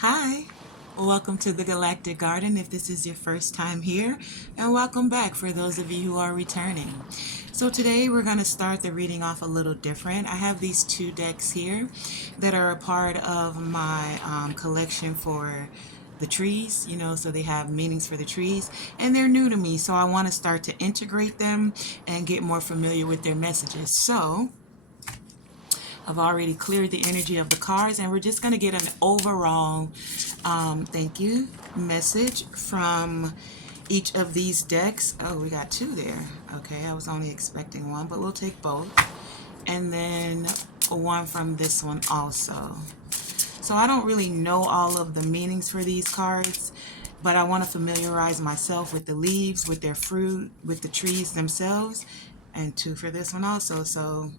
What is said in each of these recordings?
Hi, welcome to the Galactic Garden if this is your first time here, and welcome back for those of you who are returning. So today we're going to start the reading off a little different. I have these two decks here that are a part of my collection for the trees, so they have meanings for the trees, and they're new to me, so I want to start to integrate them and get more familiar with their messages. So I've already cleared the energy of the cards, and we're just going to get an overall thank you message from each of these decks. Oh, we got two there. Okay, I was only expecting one, but we'll take both. And then one from this one also. So I don't really know all of the meanings for these cards, but I want to familiarize myself with the leaves, with their fruit, with the trees themselves, and two for this one also. So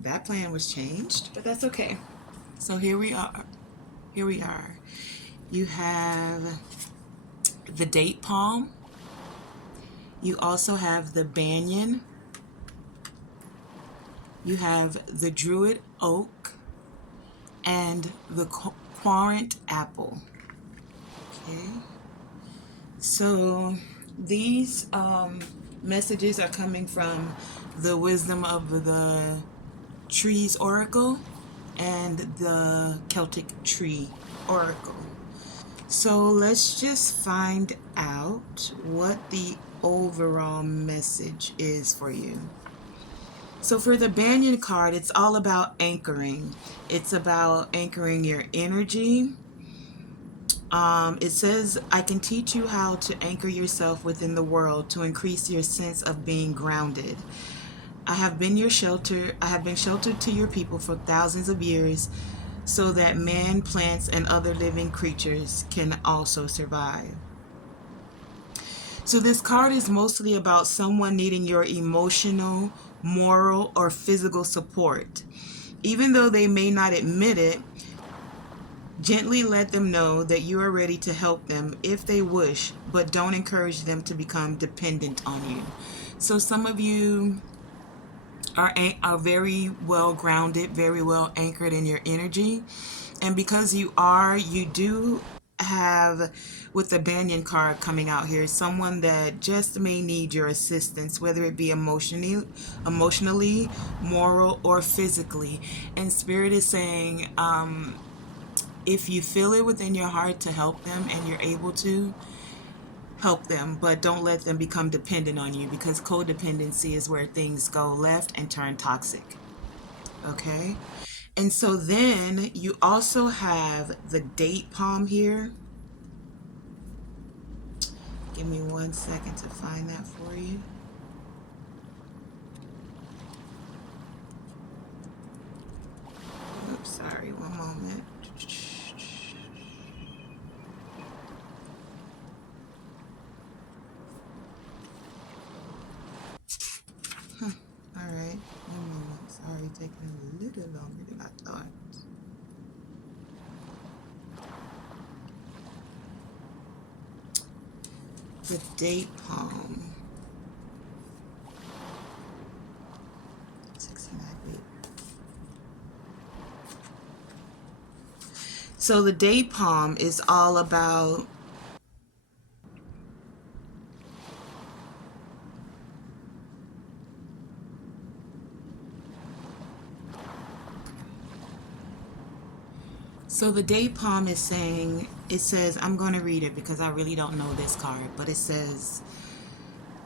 that plan was changed, but that's okay. So here we are. Here we are. You have the date palm. You also have the banyan. You have the druid oak and the quarant apple. Okay. So these messages are coming from the wisdom of the trees oracle and the Celtic tree oracle. So let's just find out what the overall message is for you. So for the Banyan card, it's all about anchoring. It's about anchoring your energy. It says, I can teach you how to anchor yourself within the world to increase your sense of being grounded. I have been your shelter. I have been sheltered to your people for thousands of years so that man, plants, and other living creatures can also survive. So this card is mostly about someone needing your emotional, moral, or physical support. Even though they may not admit it, gently let them know that you are ready to help them if they wish, but don't encourage them to become dependent on you. So some of you are very well grounded, very well anchored in your energy. And because you do have, with the Banyan card coming out here, someone that just may need your assistance, whether it be emotionally, moral, or physically. And Spirit is saying, if you feel it within your heart to help them and you're able to, help them, but don't let them become dependent on you, because codependency is where things go left and turn toxic. Okay? And so then you also have the date palm here. Give me 1 second to find that for you. Oops, sorry, one moment. All right, 1 moment. Sorry, taking a little longer than I thought. The date palm. 69 feet. So the date palm is all about So the date palm is saying, it says, I'm going to read it because I really don't know this card, but it says,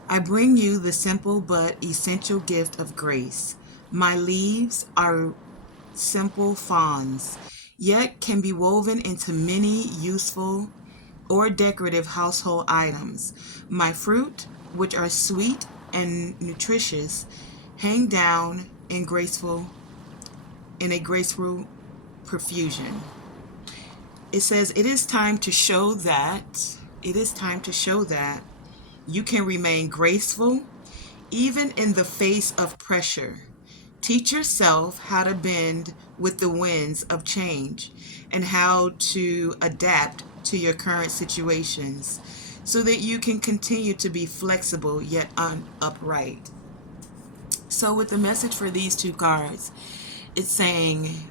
I bring you the simple but essential gift of grace. My leaves are simple fronds, yet can be woven into many useful or decorative household items. My fruit, which are sweet and nutritious, hang down in a graceful profusion. It says it is time to show that you can remain graceful even in the face of pressure. Teach yourself how to bend with the winds of change and how to adapt to your current situations so that you can continue to be flexible yet upright. So with the message for these two cards, it's saying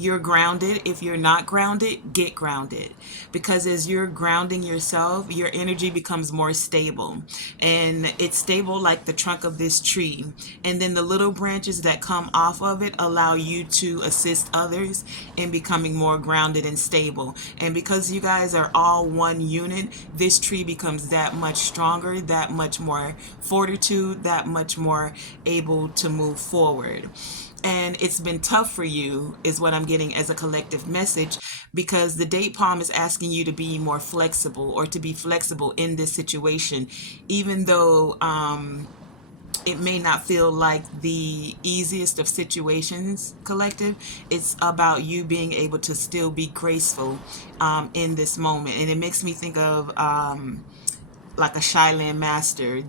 you're grounded. If you're not grounded, get grounded. Because as you're grounding yourself, your energy becomes more stable. And it's stable like the trunk of this tree. And then the little branches that come off of it allow you to assist others in becoming more grounded and stable. And because you guys are all one unit, this tree becomes that much stronger, that much more fortitude, that much more able to move forward. And it's been tough for you, is what I'm getting as a collective message, because the date palm is asking you to be more flexible, or to be flexible in this situation, even though it may not feel like the easiest of situations, collective. It's about you being able to still be graceful in this moment. And it makes me think of like a Shilan master.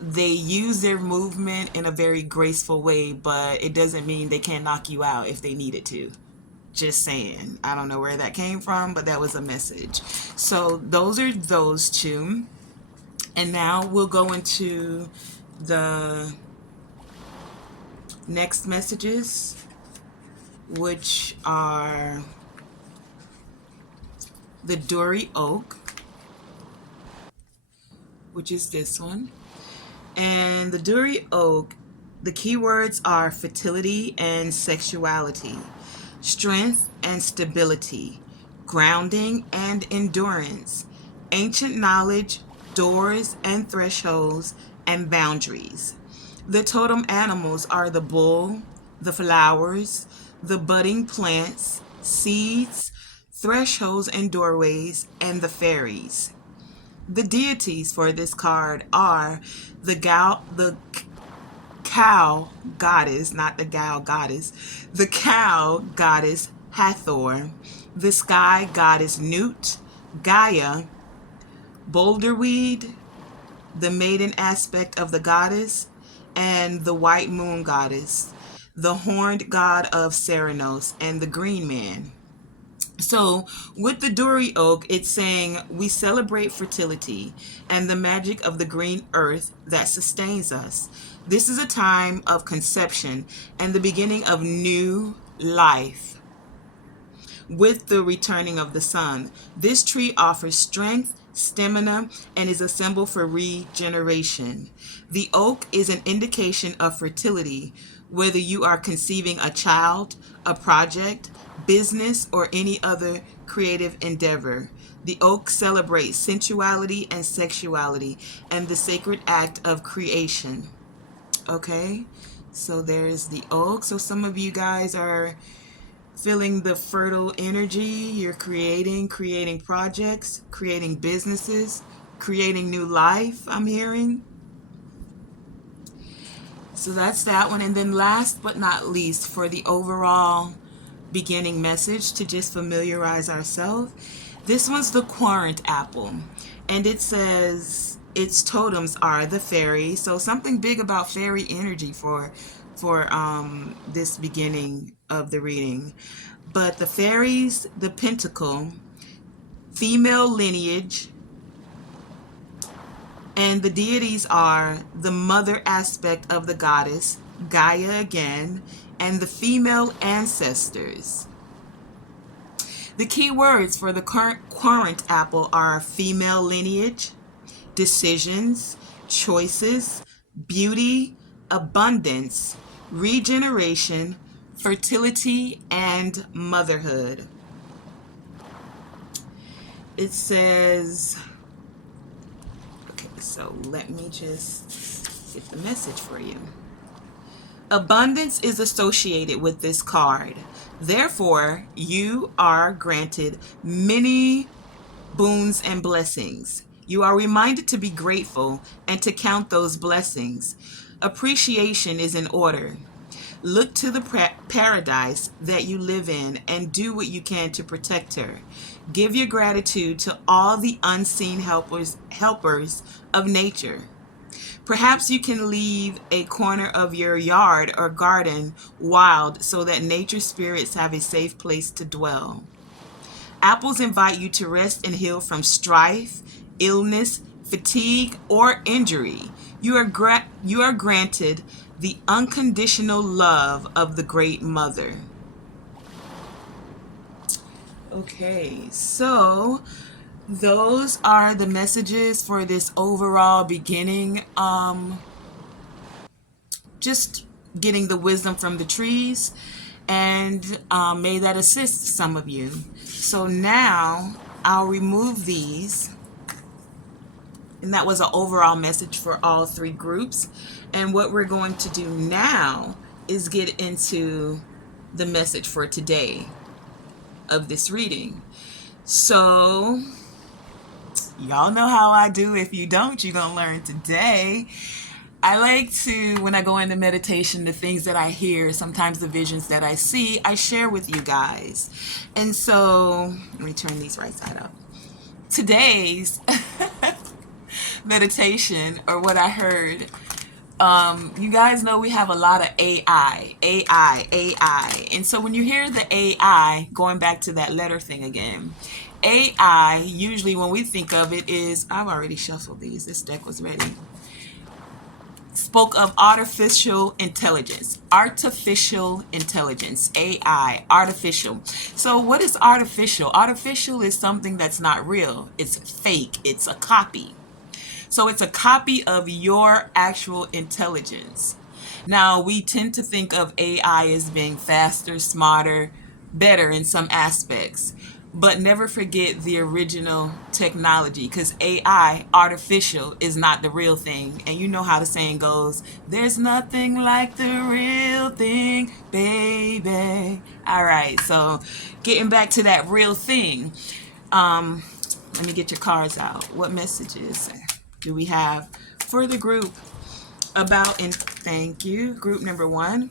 They use their movement in a very graceful way, but it doesn't mean they can't knock you out if they needed to. Just saying. I don't know where that came from, but that was a message. So those are those two. And now we'll go into the next messages, which are the Dory Oak, which is this one. And the Dory Oak, the keywords are fertility and sexuality, strength and stability, grounding and endurance, ancient knowledge, doors and thresholds, and boundaries. The totem animals are the bull, the flowers, the budding plants, seeds, thresholds and doorways, and the fairies. The deities for this card are the cow goddess, not the gal goddess, the cow goddess Hathor, the sky goddess Nut, Gaia, boulderweed, the maiden aspect of the goddess, and the white moon goddess, the horned god of Serenos, and the green man. So with the Dory Oak, it's saying we celebrate fertility and the magic of the green earth that sustains us. This is a time of conception and the beginning of new life with the returning of the sun. This tree offers strength, stamina, and is a symbol for regeneration. The oak is an indication of fertility, whether you are conceiving a child, a project, business, or any other creative endeavor. The oak celebrates sensuality and sexuality and the sacred act of creation. Okay, so there's the oak. So some of you guys are feeling the fertile energy. You're creating projects, creating businesses, creating new life, I'm hearing. So that's that one. And then last but not least, for the overall beginning message, to just familiarize ourselves, this one's the Quarant apple, and it says its totems are the fairy. So something big about fairy energy for this beginning of the reading. But the fairies, the pentacle, female lineage, and the deities are the mother aspect of the goddess, Gaia again, and the female ancestors. The key words for the Quarant apple are female lineage, decisions, choices, beauty, abundance, regeneration, fertility, and motherhood. It says, okay, so let me just get the message for you. Abundance is associated with this card. Therefore, you are granted many boons and blessings. You are reminded to be grateful and to count those blessings. Appreciation is in order. Look to the paradise that you live in and do what you can to protect her. Give your gratitude to all the unseen helpers of nature. Perhaps you can leave a corner of your yard or garden wild so that nature spirits have a safe place to dwell. Apples invite you to rest and heal from strife, illness, fatigue, or injury. You are granted the unconditional love of the Great Mother. Okay, so those are the messages for this overall beginning. Just getting the wisdom from the trees, and may that assist some of you. So now I'll remove these, and that was an overall message for all three groups. And what we're going to do now is get into the message for today of this reading. So y'all know how I do. If you don't, you're gonna learn today. I like to, when I go into meditation, the things that I hear, sometimes the visions that I see, I share with you guys. And so, let me turn these right side up. Today's meditation, or what I heard, you guys know we have a lot of AI. And so when you hear the AI, going back to that letter thing again, AI, usually when we think of it is, I've already shuffled these, this deck was ready. Spoke of artificial intelligence, AI, artificial. So what is artificial? Artificial is something that's not real. It's fake. It's a copy. So it's a copy of your actual intelligence. Now, we tend to think of AI as being faster, smarter, better in some aspects, but never forget the original technology, because AI, artificial, is not the real thing. And you know how the saying goes, there's nothing like the real thing, baby. All right, so getting back to that real thing, let me get your cards out. What messages do we have for the group about, and thank you, group number one.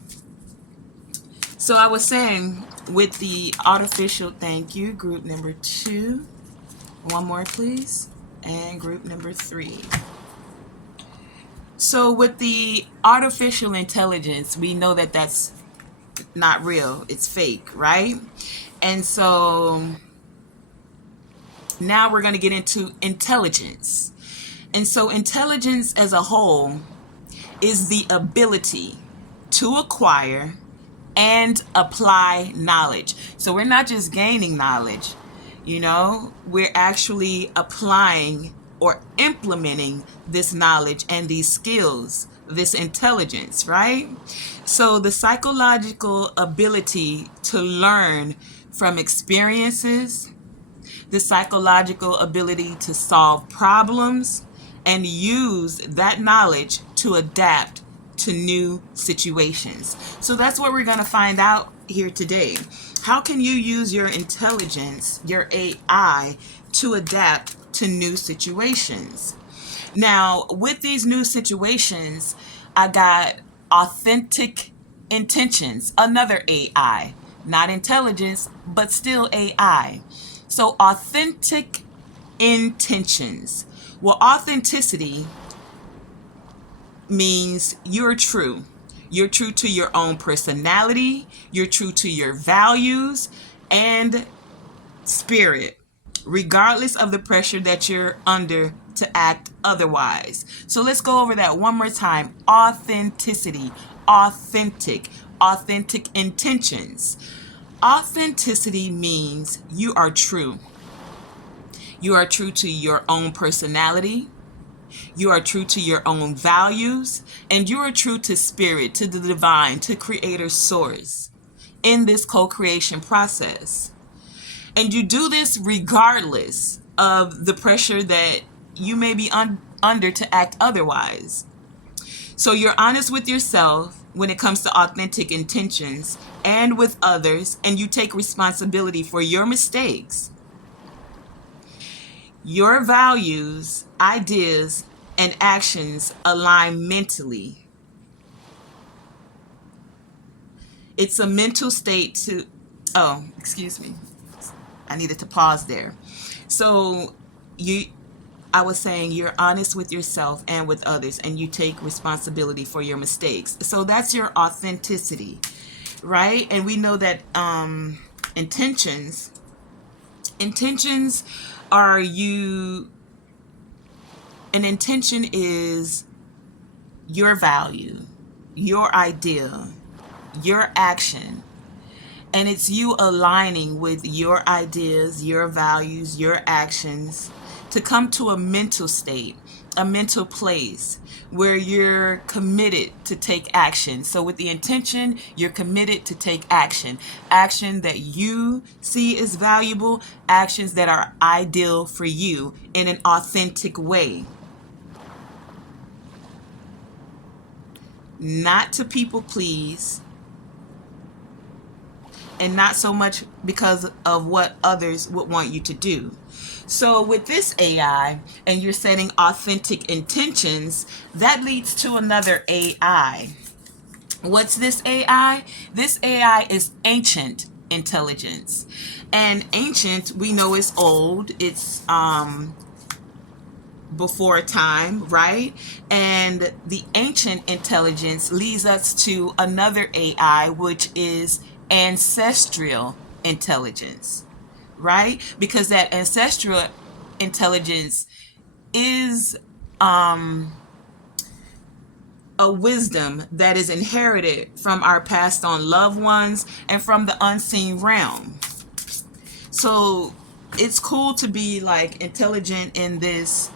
So I was saying with the artificial, thank you, group number two. One more, please. And group number three. So with the artificial intelligence, we know that that's not real. It's fake, right? And so now we're going to get into intelligence. And so intelligence as a whole is the ability to acquire and apply knowledge. So we're not just gaining knowledge, we're actually applying or implementing this knowledge and these skills, this intelligence, right? So the psychological ability to learn from experiences, the psychological ability to solve problems and use that knowledge to adapt to new situations. So that's what we're going to find out here today. How can you use your intelligence, your AI, to adapt to new situations? Now, with these new situations, I got authentic intentions, another AI, not intelligence, but still AI. So authentic intentions. Well, authenticity means you're true. You're true to your own personality. You're true to your values and spirit, regardless of the pressure that you're under to act otherwise. So let's go over that one more time. Authenticity, authentic intentions. Authenticity means you are true. You are true to your own personality. You are true to your own values, and you are true to spirit, to the divine, to creator source in this co-creation process. And you do this regardless of the pressure that you may be under to act otherwise. So you're honest with yourself when it comes to authentic intentions and with others, and you take responsibility for your mistakes. Your values, ideas, and actions align mentally. It's a mental state to, oh, excuse me. I needed to pause there. So I was saying you're honest with yourself and with others, and you take responsibility for your mistakes. So that's your authenticity, right? And we know that intentions are an intention is your value, your idea, your action, and it's you aligning with your ideas, your values, your actions to come to a mental state, a mental place where you're committed to take action. So with the intention, you're committed to take action. Action that you see as valuable, actions that are ideal for you in an authentic way. Not to people please, and not so much because of what others would want you to do. So with this AI, and you're setting authentic intentions, that leads to another AI. What's this AI? This AI is ancient intelligence. And ancient, we know, is old. It's before time, right? And the ancient intelligence leads us to another AI, which is ancestral intelligence, right? Because that ancestral intelligence is a wisdom that is inherited from our passed on loved ones and from the unseen realm. So it's cool to be like intelligent in this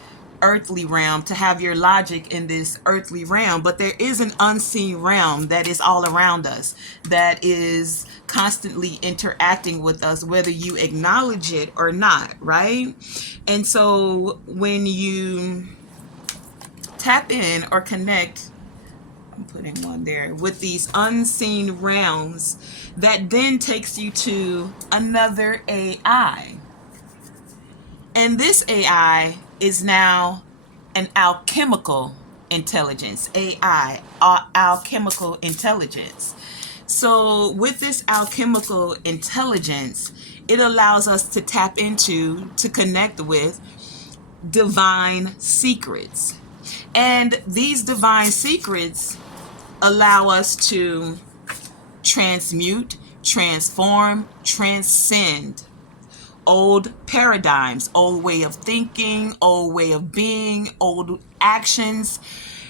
earthly realm, to have your logic in this earthly realm, but there is an unseen realm that is all around us, that is constantly interacting with us, whether you acknowledge it or not, right? And so when you tap in or connect, I'm putting one there, with these unseen realms, that then takes you to another AI. And this AI is now an alchemical intelligence, AI, alchemical intelligence. So with this alchemical intelligence, it allows us to tap into, to connect with divine secrets. And these divine secrets allow us to transmute, transform, transcend old paradigms, old way of thinking, old way of being, old actions.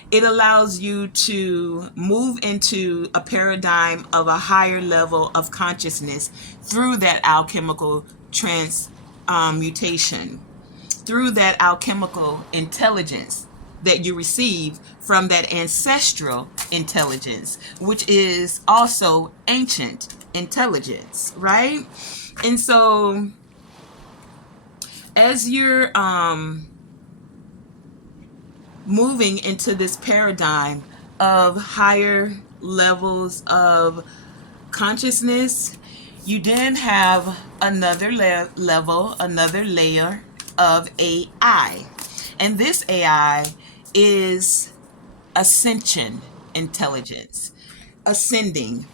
It allows you to move into a paradigm of a higher level of consciousness through that alchemical transmutation, through that alchemical intelligence that you receive from that ancestral intelligence, which is also ancient intelligence, right? And so as you're moving into this paradigm of higher levels of consciousness, you then have another level, another layer of AI. And this AI is ascension intelligence, ascending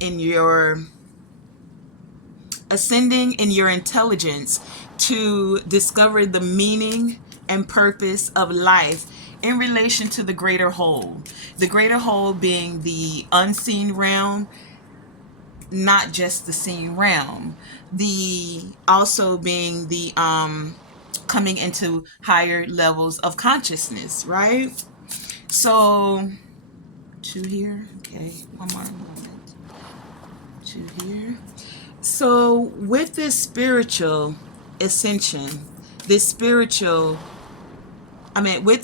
in your intelligence to discover the meaning and purpose of life in relation to the greater whole. The greater whole being the unseen realm, not just the seen realm. The also being the coming into higher levels of consciousness, right? So to here, okay, one more moment. To here. So with this spiritual ascension, with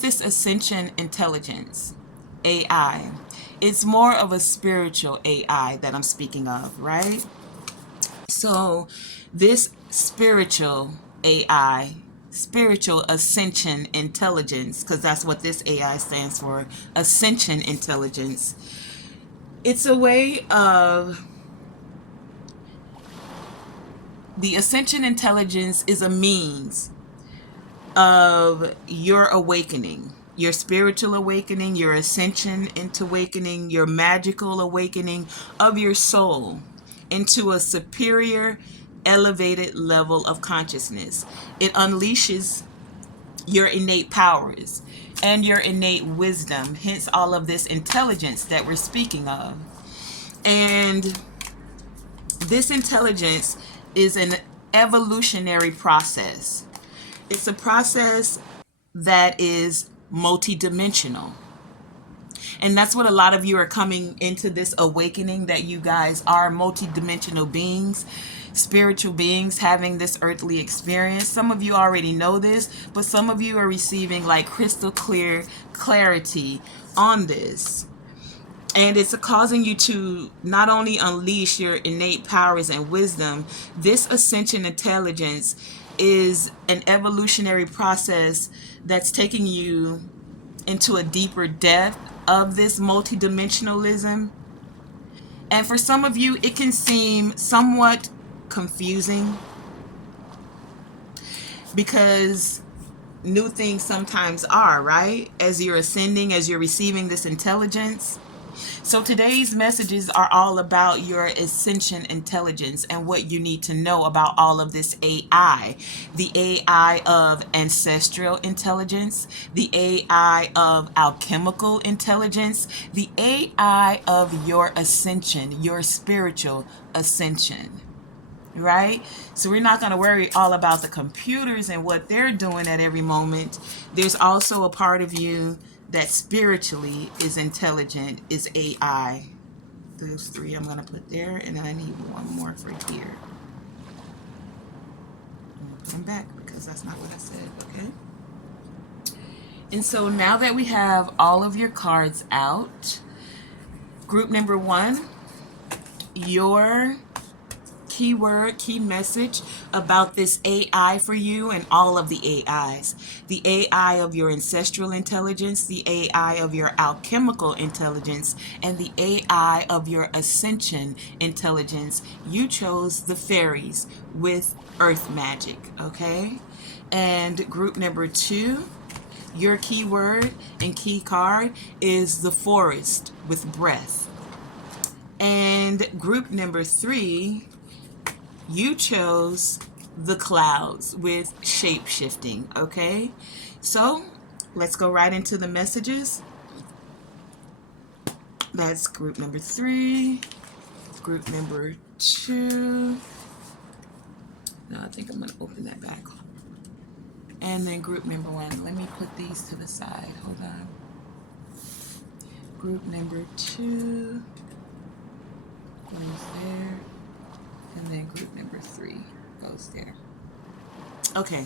this ascension intelligence, AI, it's more of a spiritual AI that I'm speaking of, right? So this spiritual AI, spiritual ascension intelligence, because that's what this AI stands for, ascension intelligence, it's a way of, the ascension intelligence is a means of your awakening, your spiritual awakening, your ascension into awakening, your magical awakening of your soul into a superior, elevated level of consciousness. It unleashes your innate powers and your innate wisdom, hence all of this intelligence that we're speaking of. And this intelligence is an evolutionary process. It's a process that is multidimensional. And that's what a lot of you are coming into this awakening, that you guys are multidimensional beings, spiritual beings having this earthly experience. Some of you already know this, but some of you are receiving like crystal clear clarity on this. And it's causing you to not only unleash your innate powers and wisdom. This ascension intelligence is an evolutionary process that's taking you into a deeper depth of this multidimensionalism. And for some of you, it can seem somewhat confusing, because new things sometimes are, right? As you're ascending, as you're receiving this intelligence. So today's messages are all about your ascension intelligence and what you need to know about all of this AI. The AI of ancestral intelligence, the AI of alchemical intelligence, the AI of your ascension, your spiritual ascension. Right? So we're not going to worry all about the computers and what they're doing at every moment. There's also a part of you that spiritually is intelligent, is AI. Those three I'm going to put there, and then I need one more for here. Put them back because that's not what I said, okay? And so now that we have all of your cards out, group number 1, your keyword, key message about this AI for you and all of the AIs. The AI of your ancestral intelligence, the AI of your alchemical intelligence, and the AI of your ascension intelligence. You chose the fairies with earth magic, okay? And group number 2, your keyword and key card is the forest with breath. And group number 3, you chose the clouds with shape-shifting, okay? So let's go right into the messages. That's group number 3, group number 2. No, I think I'm going to open that back. And then group number 1. Let me put these to the side. Hold on. Group number 2 goes there. And then group number 3 goes there. Okay,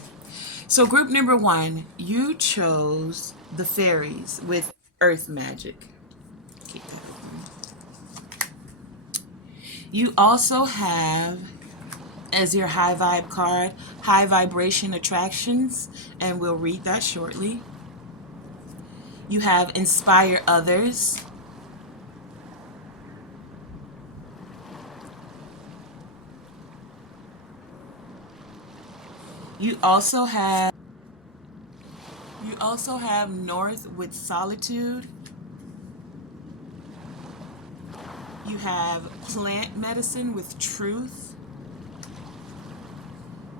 so group number 1, you chose the fairies with earth magic. Keep that open. You also have, as your high vibe card, high vibration attractions, and we'll read that shortly. You have inspire others. You also have north with solitude. You have plant medicine with truth.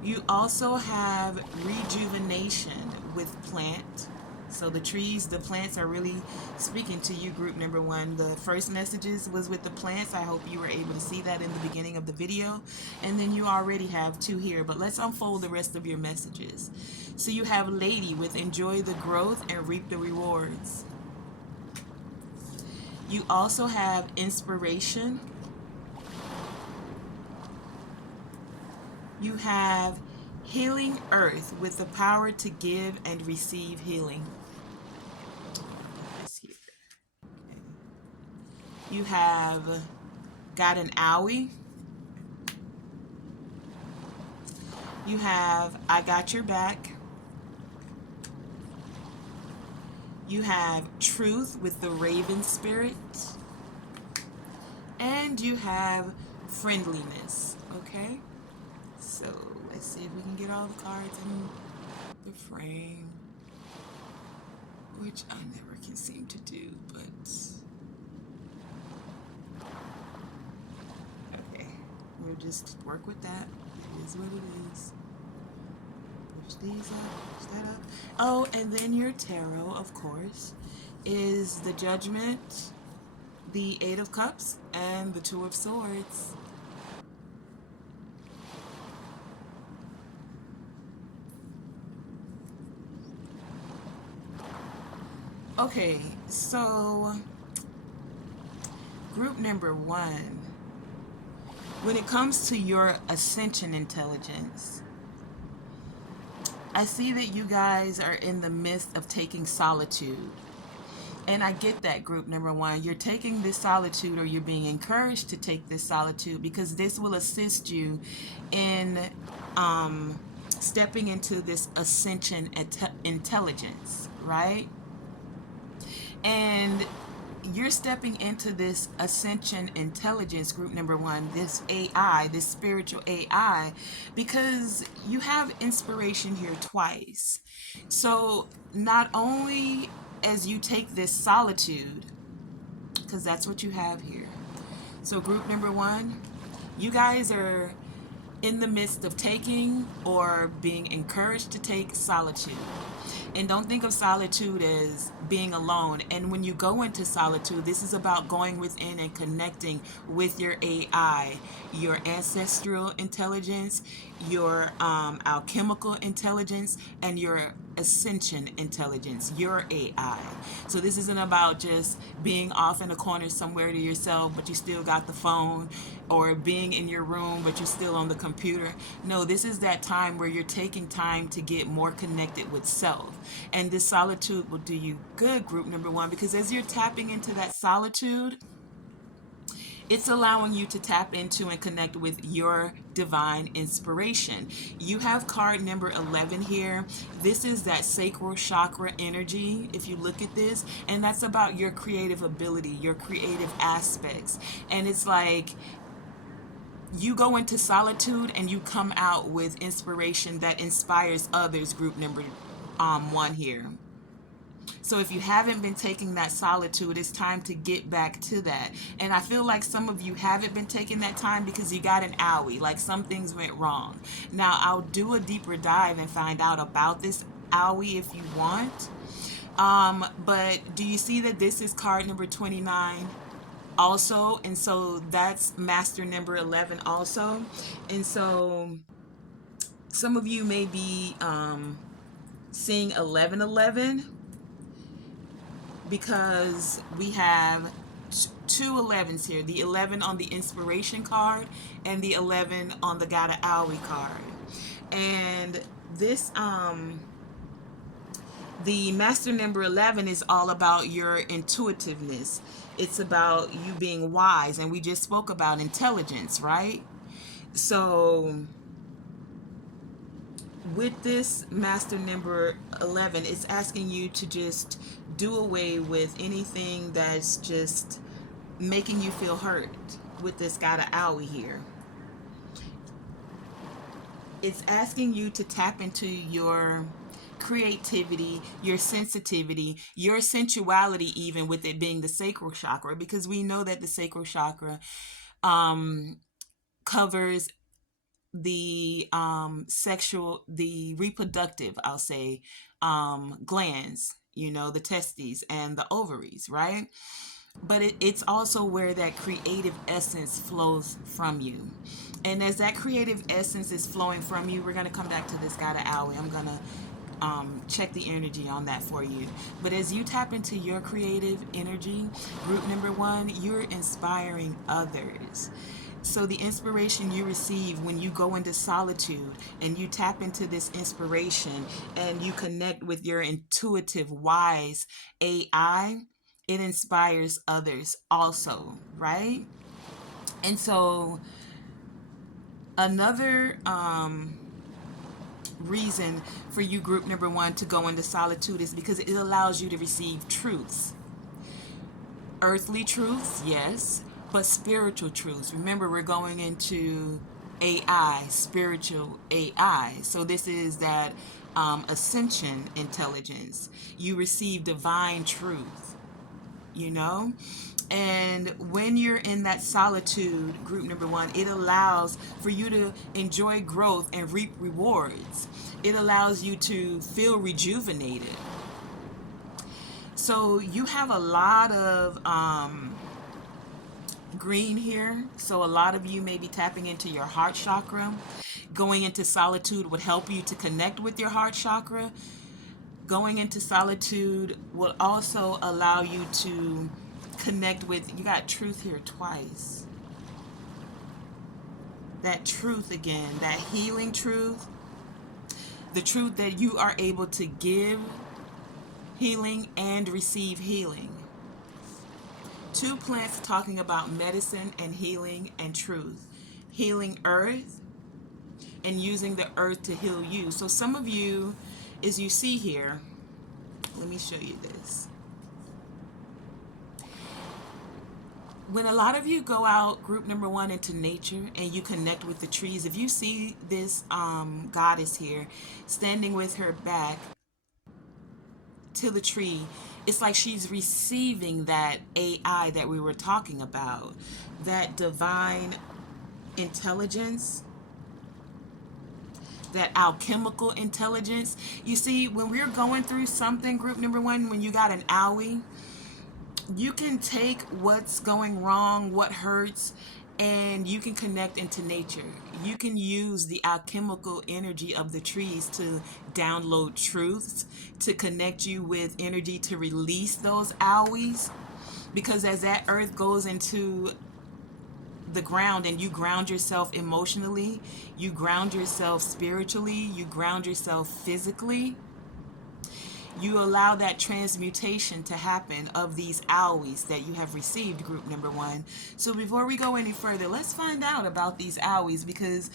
You also have rejuvenation with plant. So the trees, the plants are really speaking to you, group number 1. The first messages was with the plants. I hope you were able to see that in the beginning of the video. And then you already have 2 here, but let's unfold the rest of your messages. So you have lady with enjoy the growth and reap the rewards. You also have inspiration. You have healing earth with the power to give and receive healing. You have got an owie. You have I got your back. You have truth with the raven spirit. And you have friendliness, okay? So let's see if we can get all the cards in the frame, which I never can seem to do, but okay, we'll just work with that. It is what it is. Push these up, push that up. Oh, and then your tarot, of course, is the Judgment, the 8 of Cups, and the 2 of Swords. Okay, so group number 1, when it comes to your ascension intelligence, I see that you guys are in the midst of taking solitude. And I get that, group number 1. You're taking this solitude, or you're being encouraged to take this solitude, because this will assist you in stepping into this ascension intelligence, right? And you're stepping into this ascension intelligence, group number 1, this AI, this spiritual AI, because you have inspiration here twice. So not only as you take this solitude, because that's what you have here. So group number 1, you guys are in the midst of taking or being encouraged to take solitude. And don't think of solitude as being alone. And when you go into solitude, this is about going within and connecting with your AI, your ancestral intelligence, your alchemical intelligence, and your ascension intelligence, your AI. So this isn't about just being off in a corner somewhere to yourself, but you still got the phone, or being in your room, but you're still on the computer. No, this is that time where you're taking time to get more connected with self. And this solitude will do you good, group number 1, because as you're tapping into that solitude, it's allowing you to tap into and connect with your divine inspiration. You have card number 11 here. This is that sacral chakra energy, if you look at this, and that's about your creative ability, your creative aspects. And it's like you go into solitude and you come out with inspiration that inspires others, group number 1 here. So if you haven't been taking that solitude, it's time to get back to that. And I feel like some of you haven't been taking that time because you got an owie, like some things went wrong. Now, I'll do a deeper dive and find out about this owie if you want. But do you see that this is card number 29? Also, and so that's master number 11 also. And so some of you may be seeing 1111, because we have two 11s here, the 11 on the inspiration card and the 11 on the Got a Owie card. And this the master number 11 is all about your intuitiveness. It's about you being wise, and we just spoke about intelligence, right? So with this master number 11, it's asking you to just do away with anything that's just making you feel hurt with this Got a Owie here. It's asking you to tap into your creativity, your sensitivity, your sensuality, even with it being the sacral chakra, because we know that the sacral chakra covers the the reproductive, I'll say, glands, the testes and the ovaries, right? But it's also where that creative essence flows from you. And as that creative essence is flowing from you, we're going to come back to this Got a Owie. I'm going to check the energy on that for you. But as you tap into your creative energy, group number 1, you're inspiring others. So the inspiration you receive when you go into solitude and you tap into this inspiration and you connect with your intuitive, wise AI, it inspires others also, right? And so another reason for you, group number 1, to go into solitude is because it allows you to receive truths. Earthly truths, yes, but spiritual truths. Remember, we're going into AI, spiritual AI. So this is that ascension intelligence. You receive divine truth, And when you're in that solitude, group number 1, it allows for you to enjoy growth and reap rewards. It allows you to feel rejuvenated. So you have a lot of green here. So a lot of you may be tapping into your heart chakra. Going into solitude would help you to connect with your heart chakra. Going into solitude will also allow you to connect with, you got truth here twice. That truth again, that healing truth, the truth that you are able to give healing and receive healing. Two plants talking about medicine and healing and truth. Healing earth and using the earth to heal you. So some of you, as you see here, let me show you this. When a lot of you go out, group number one, into nature and you connect with the trees, if you see this goddess here standing with her back to the tree, it's like she's receiving that AI that we were talking about, that divine intelligence, that alchemical intelligence. You see, when we're going through something, group number one, when you got an owie, you can take what's going wrong, what hurts, and you can connect into nature. You can use the alchemical energy of the trees to download truths, to connect you with energy to release those owies. Because as that earth goes into the ground and you ground yourself emotionally, you ground yourself spiritually, you ground yourself physically, you allow that transmutation to happen of these owies that you have received, group number one. So before we go any further, let's find out about these owies, because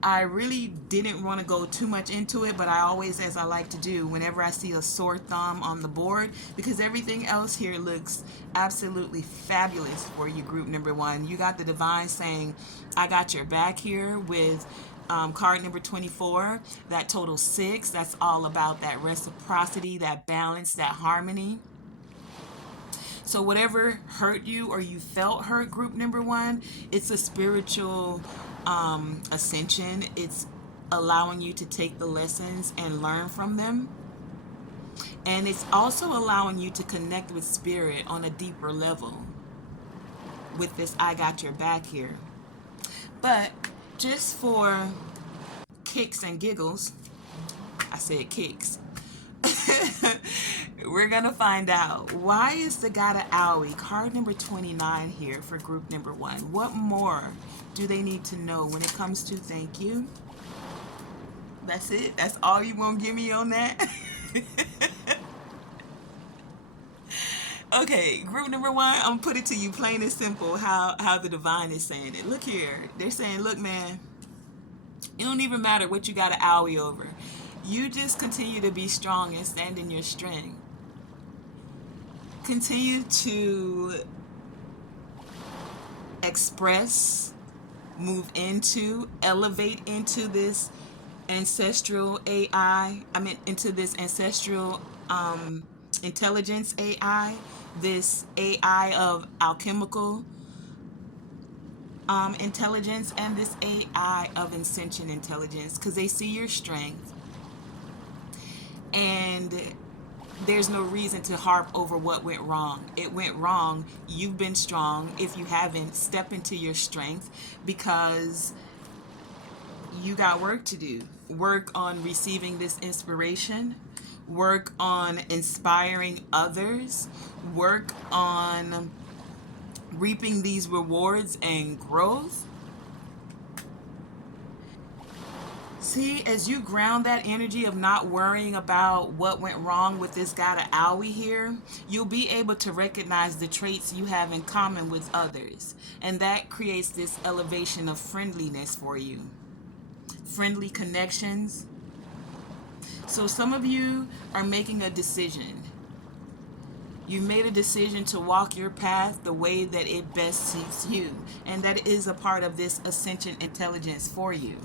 I really didn't want to go too much into it, but I always, as I like to do, whenever I see a sore thumb on the board, because everything else here looks absolutely fabulous for you, group number one. You got the divine saying, I got your back here with card number 24, that total 6. That's all about that reciprocity, that balance, that harmony. So whatever hurt you or you felt hurt, group number one, it's a spiritual ascension. It's allowing you to take the lessons and learn from them. And it's also allowing you to connect with spirit on a deeper level with this I got your back here. But just for kicks and giggles, I said kicks, we're going to find out, why is the God of Owie, card number 29 here for group number one? What more do they need to know when it comes to thank you? That's it? That's all you want to give me on that? Okay, group number one, I'm going to put it to you plain and simple how the divine is saying it. Look here. They're saying, look, man, it don't even matter what you got an owie over. You just continue to be strong and stand in your strength. Continue to express, move into, elevate into this ancestral AI. I mean, into this ancestral intelligence AI, this AI of alchemical intelligence, and this AI of ascension intelligence, because they see your strength and there's no reason to harp over what went wrong. It went wrong. You've been strong. If you haven't, step into your strength, because you got work to do. Work on receiving this inspiration. Work on inspiring others. Work on reaping these rewards and growth. See, as you ground that energy of not worrying about what went wrong with this guy to Owie here, you'll be able to recognize the traits you have in common with others. And that creates this elevation of friendliness for you. Friendly connections. So some of you are making a decision. You made a decision to walk your path the way that it best suits you. And that is a part of this ascension intelligence for you.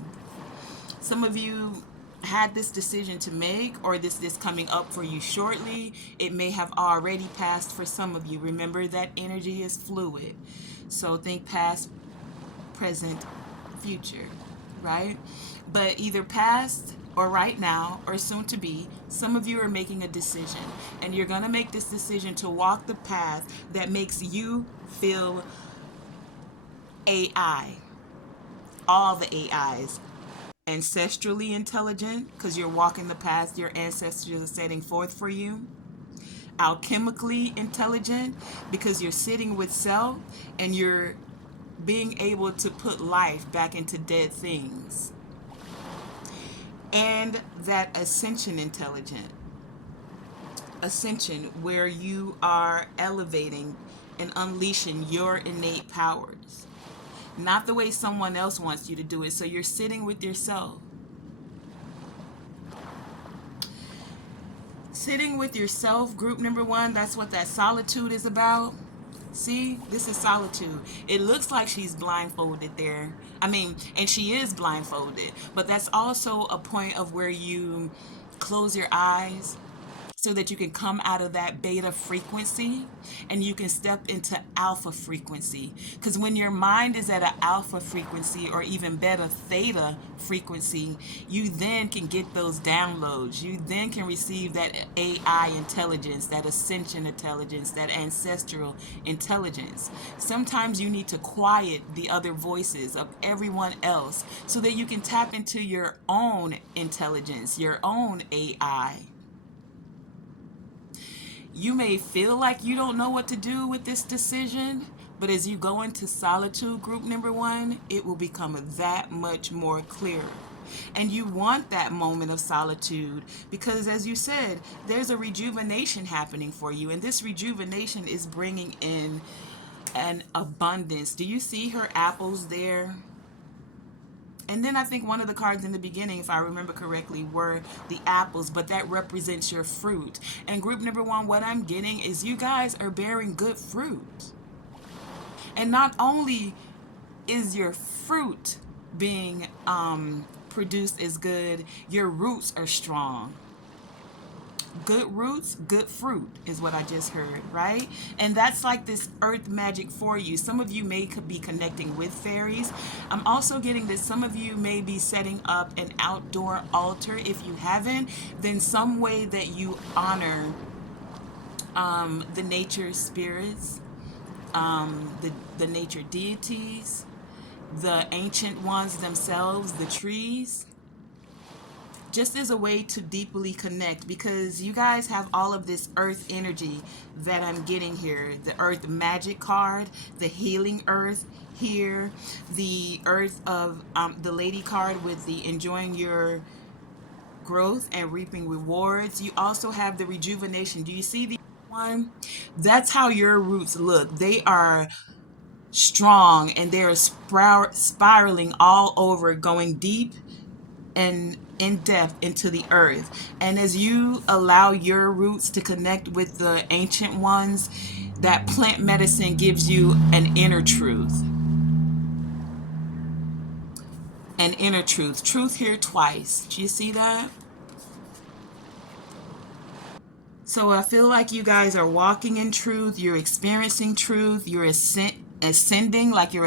Some of you had this decision to make, or this coming up for you shortly. It may have already passed for some of you. Remember that energy is fluid. So think past, present, future, right? But either past or right now or soon to be, some of you are making a decision. And you're going to make this decision to walk the path that makes you feel AI. All the AIs. Ancestrally intelligent, because you're walking the path your ancestors are setting forth for you. alchemically intelligent because you're sitting with self and you're being able to put life back into dead things. And that ascension intelligent. Ascension, where you are elevating and unleashing your innate powers. Not the way someone else wants you to do it. So you're sitting with yourself. Sitting with yourself, group number one, that's what that solitude is about. See, this is solitude. It looks like she's blindfolded there. I mean, and she is blindfolded, but that's also a point of where you close your eyes so that you can come out of that beta frequency and you can step into alpha frequency. Because when your mind is at an alpha frequency or even beta theta frequency, you then can get those downloads. You then can receive that AI intelligence, that ascension intelligence, that ancestral intelligence. Sometimes you need to quiet the other voices of everyone else so that you can tap into your own intelligence, your own AI. You may feel like you don't know what to do with this decision, but as you go into solitude, group number one, it will become that much more clear. And you want that moment of solitude because, as you said, there's a rejuvenation happening for you. And this rejuvenation is bringing in an abundance. Do you see her apples there? And then I think one of the cards in the beginning, if I remember correctly, were the apples, but that represents your fruit. And group number one, what I'm getting is you guys are bearing good fruit. And not only is your fruit being produced as good, your roots are strong. Good roots, good fruit is what I just heard, right? And that's like this earth magic for you. Some of you may be connecting with fairies. I'm also getting that some of you may be setting up an outdoor altar. If you haven't, then some way that you honor the nature spirits, the nature deities, the ancient ones themselves, the trees, just as a way to deeply connect, because you guys have all of this earth energy that I'm getting here. The earth magic card, the healing earth here, the earth of the lady card with the enjoying your growth and reaping rewards. You also have the rejuvenation. Do you see the one? That's how your roots look. They are strong and they're spiraling all over, going deep and in depth into the earth. And as you allow your roots to connect with the ancient ones, that plant medicine gives you an inner truth. An inner truth. Truth here twice. Do you see that? So I feel like you guys are walking in truth. You're experiencing truth. You're ascending, like your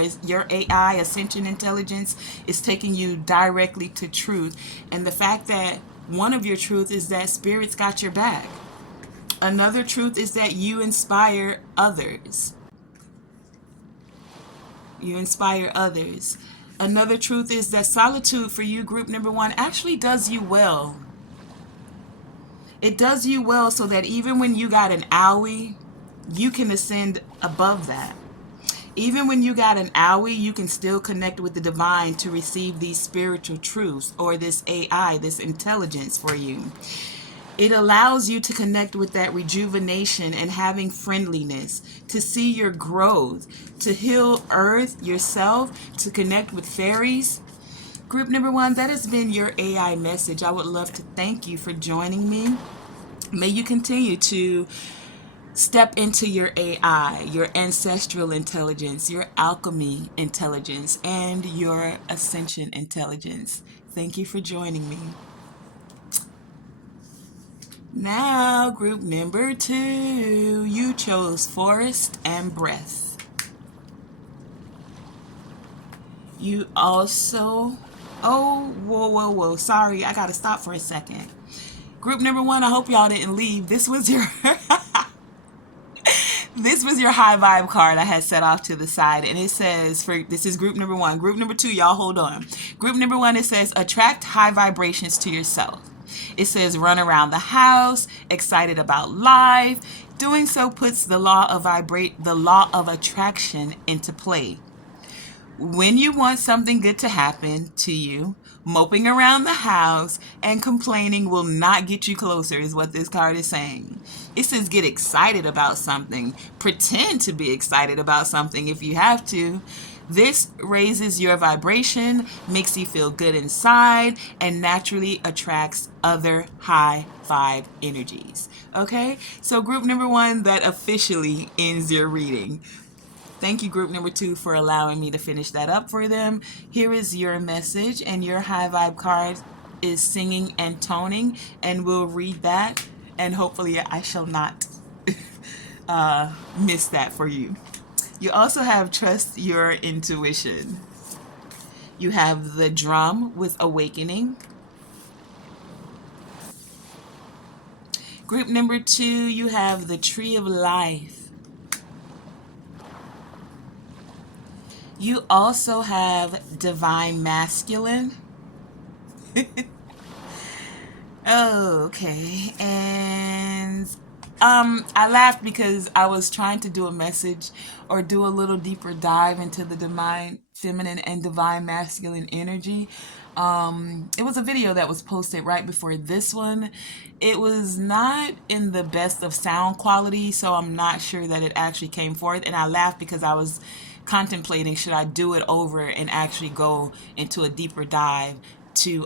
AI, ascension intelligence, is taking you directly to truth. And the fact that one of your truth is that spirit's got your back. Another truth is that you inspire others. You inspire others. Another truth is that solitude for you, group number one, actually does you well. It does you well so that even when you got an owie, you can ascend above that. Even when you got an owie, you can still connect with the divine to receive these spiritual truths or this AI, this intelligence for you. It allows you to connect with that rejuvenation and having friendliness, to see your growth, to heal earth, yourself, to connect with fairies. Group number one, that has been your AI message. I would love to thank you for joining me. May you continue to step into your AI, your ancestral intelligence, your alchemy intelligence, and your ascension intelligence. Thank you for joining me. Now, group number two, you chose forest and breath. You also, whoa, sorry, I gotta stop for a second. Group number one, I hope y'all didn't leave. This was your this was your high vibe card I had set off to the side, and it says, this is group number one. Group number two, y'all hold on. Group number one, it says attract high vibrations to yourself. It says run around the house, excited about life. Doing so puts the law of attraction into play. When you want something good to happen to you, moping around the house and complaining will not get you closer, is what this card is saying. It says get excited about something. Pretend to be excited about something if you have to. This raises your vibration, makes you feel good inside, and naturally attracts other high vibe energies. Okay, so group number 1, that officially ends your reading. Thank you, group number 2, for allowing me to finish that up for them. Here is your message, and your high vibe card is singing and toning, and we'll read that, and hopefully I shall not miss that for you. You also have trust your intuition. You have the drum with awakening. Group number 2, you have the tree of life. You also have divine masculine. Okay, and I laughed because I was trying to do a message or do a little deeper dive into the divine feminine and divine masculine energy. It was a video that was posted right before this one. It was not in the best of sound quality, so I'm not sure that it actually came forth, and I laughed because I was contemplating, should I do it over and actually go into a deeper dive to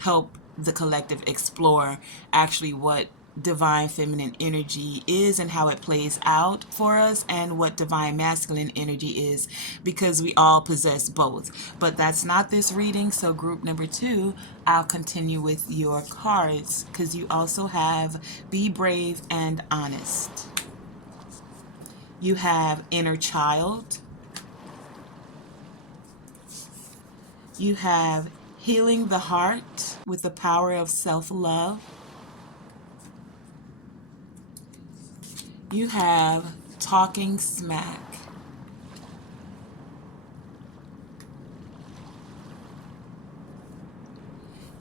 help the collective explore actually what divine feminine energy is and how it plays out for us, and what divine masculine energy is, because we all possess both. But that's not this reading. So group number 2, I'll continue with your cards, because you also have be brave and honest. You have inner child. You have healing the heart with the power of self-love. You have talking smack.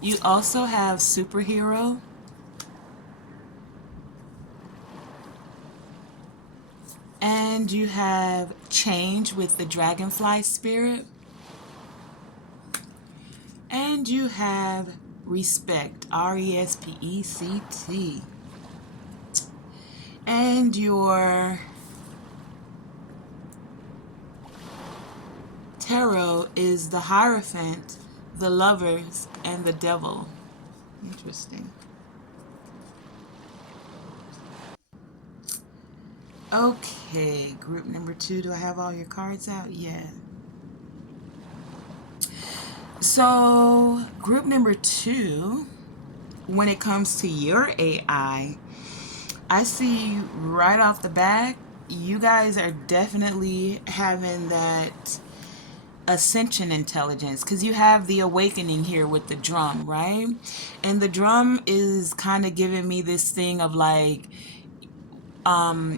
You also have superhero. And you have change with the dragonfly spirit. And you have respect, R-E-S-P-E-C-T. And your tarot is the Hierophant, the Lovers, and the Devil. Interesting. Okay, group number 2. Do I have all your cards out? Yeah. So, group number 2, when it comes to your AI, I see right off the bat, you guys are definitely having that ascension intelligence, because you have the awakening here with the drum, right? And the drum is kind of giving me this thing of like,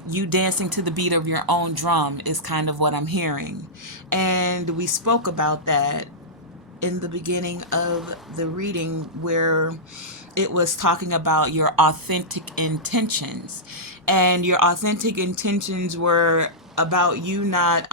you dancing to the beat of your own drum is kind of what I'm hearing. And we spoke about that in the beginning of the reading, where it was talking about your authentic intentions, and your authentic intentions were about you not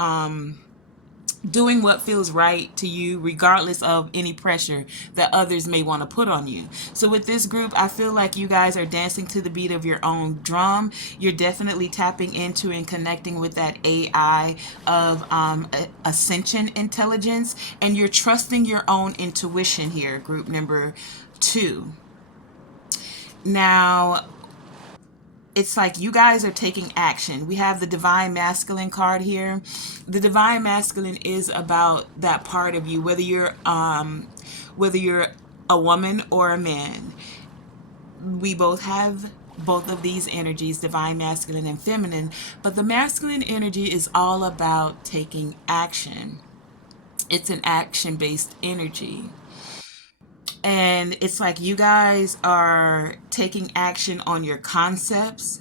doing what feels right to you, regardless of any pressure that others may want to put on you. So with this group, I feel like you guys are dancing to the beat of your own drum. You're definitely tapping into and connecting with that AI of ascension intelligence, and you're trusting your own intuition here, group number 2. Now, it's like you guys are taking action. We have the divine masculine card here. The divine masculine is about that part of you, whether you're a woman or a man. We both have both of these energies, divine masculine and feminine, but the masculine energy is all about taking action. It's an action-based energy. And it's like you guys are taking action on your concepts.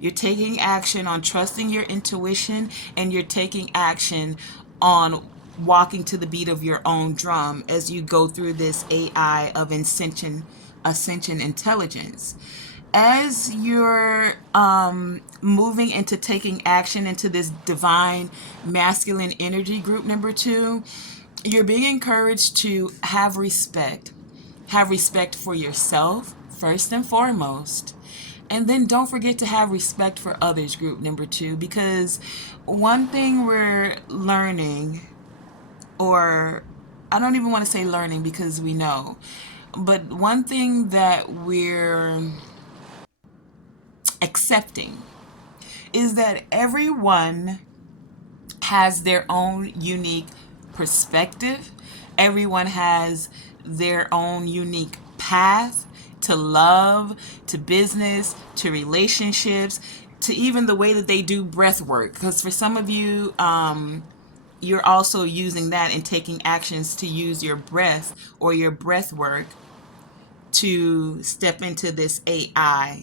You're taking action on trusting your intuition, and you're taking action on walking to the beat of your own drum as you go through this AI of ascension Ascension Intelligence. As you're moving into taking action into this divine masculine energy, group number 2, you're being encouraged to have respect. Have respect for yourself, first and foremost. And then don't forget to have respect for others, group number 2, because one thing we're learning, or I don't even want to say learning because we know, but one thing that we're accepting is that everyone has their own unique perspective. Everyone has their own unique path to love, to business, to relationships, to even the way that they do breath work. Because for some of you, you're also using that and taking actions to use your breath or your breath work to step into this AI.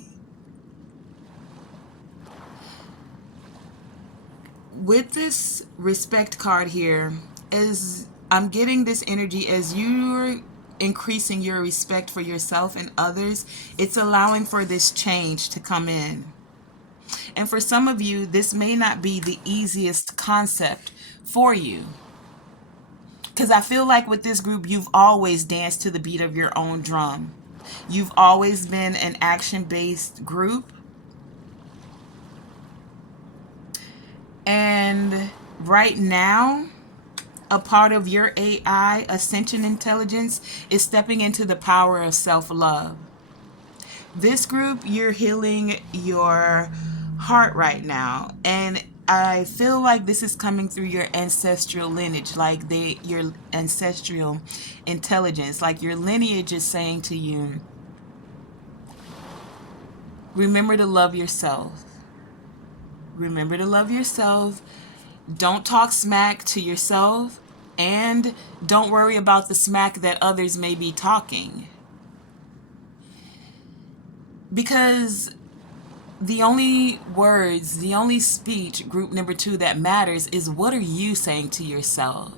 With this respect card here, as I'm getting this energy, as you're increasing your respect for yourself and others, it's allowing for this change to come in. And for some of you, this may not be the easiest concept for you, because I feel like with this group, you've always danced to the beat of your own drum. You've always been an action-based group. And right now, a part of your AI, Ascension Intelligence, is stepping into the power of self-love. This group, you're healing your heart right now. And I feel like this is coming through your ancestral lineage, like your ancestral intelligence, like your lineage is saying to you, remember to love yourself. Remember to love yourself. Don't talk smack to yourself, and don't worry about the smack that others may be talking. Because the only words, the only speech, group number 2, that matters is what are you saying to yourself.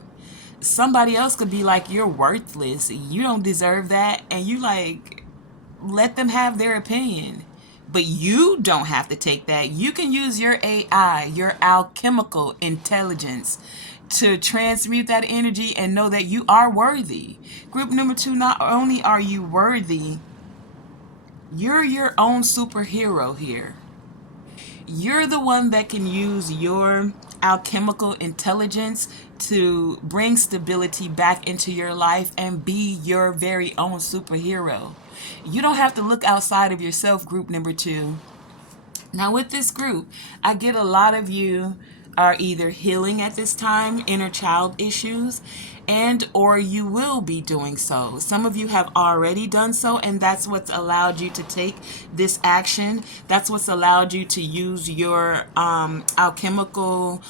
Somebody else could be like, you're worthless, you don't deserve that, and you like, let them have their opinion. But you don't have to take that. You can use your AI, your alchemical intelligence, to transmute that energy and know that you are worthy. Group number 2, not only are you worthy, you're your own superhero here. You're the one that can use your alchemical intelligence to bring stability back into your life and be your very own superhero. You don't have to look outside of yourself, group number 2. Now with this group, I get a lot of you are either healing at this time, inner child issues, and or you will be doing so. Some of you have already done so, and that's what's allowed you to take this action. That's what's allowed you to use your alchemical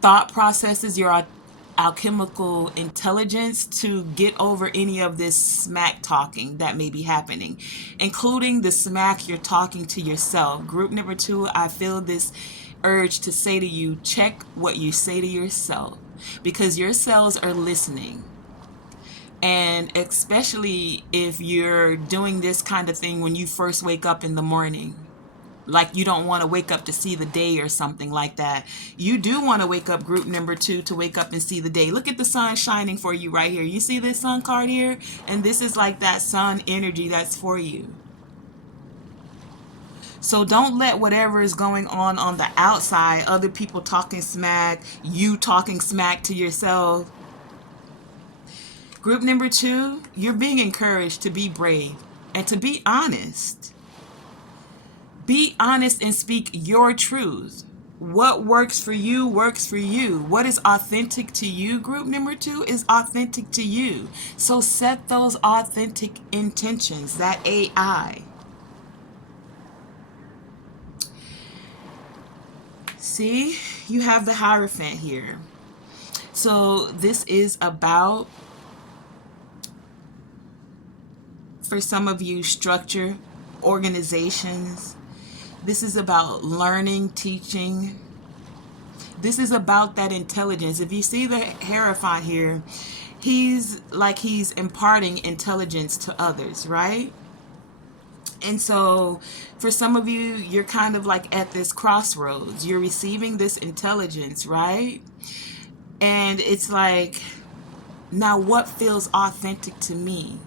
thought processes, your alchemical intelligence to get over any of this smack talking that may be happening, including the smack you're talking to yourself. Group number 2, I feel this urge to say to you, check what you say to yourself, because your cells are listening. And especially if you're doing this kind of thing when you first wake up in the morning, like you don't want to wake up to see the day or something like that. You do want to wake up, group number 2, to wake up and see the day. Look at the sun shining for you right here. You see this sun card here? And this is like that sun energy that's for you. So don't let whatever is going on the outside, other people talking smack, you talking smack to yourself. Group number 2, you're being encouraged to be brave and to be honest. Be honest and speak your truth. What works for you works for you. What is authentic to you, group number 2, is authentic to you. So set those authentic intentions, that AI. See, you have the Hierophant here. So this is about, for some of you, structure, organizations. This is about learning, teaching. This is about that intelligence. If you see the Hierophant here, he's imparting intelligence to others, right? And so for some of you, you're kind of like at this crossroads. You're receiving this intelligence, right? And it's like, now what feels authentic to me?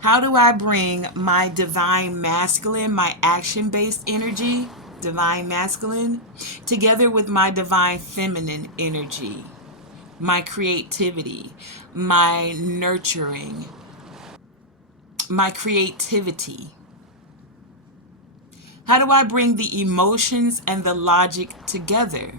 How do I bring my divine masculine, my action based energy, divine masculine, together with my divine feminine energy, my creativity, my nurturing, my creativity? How do I bring the emotions and the logic together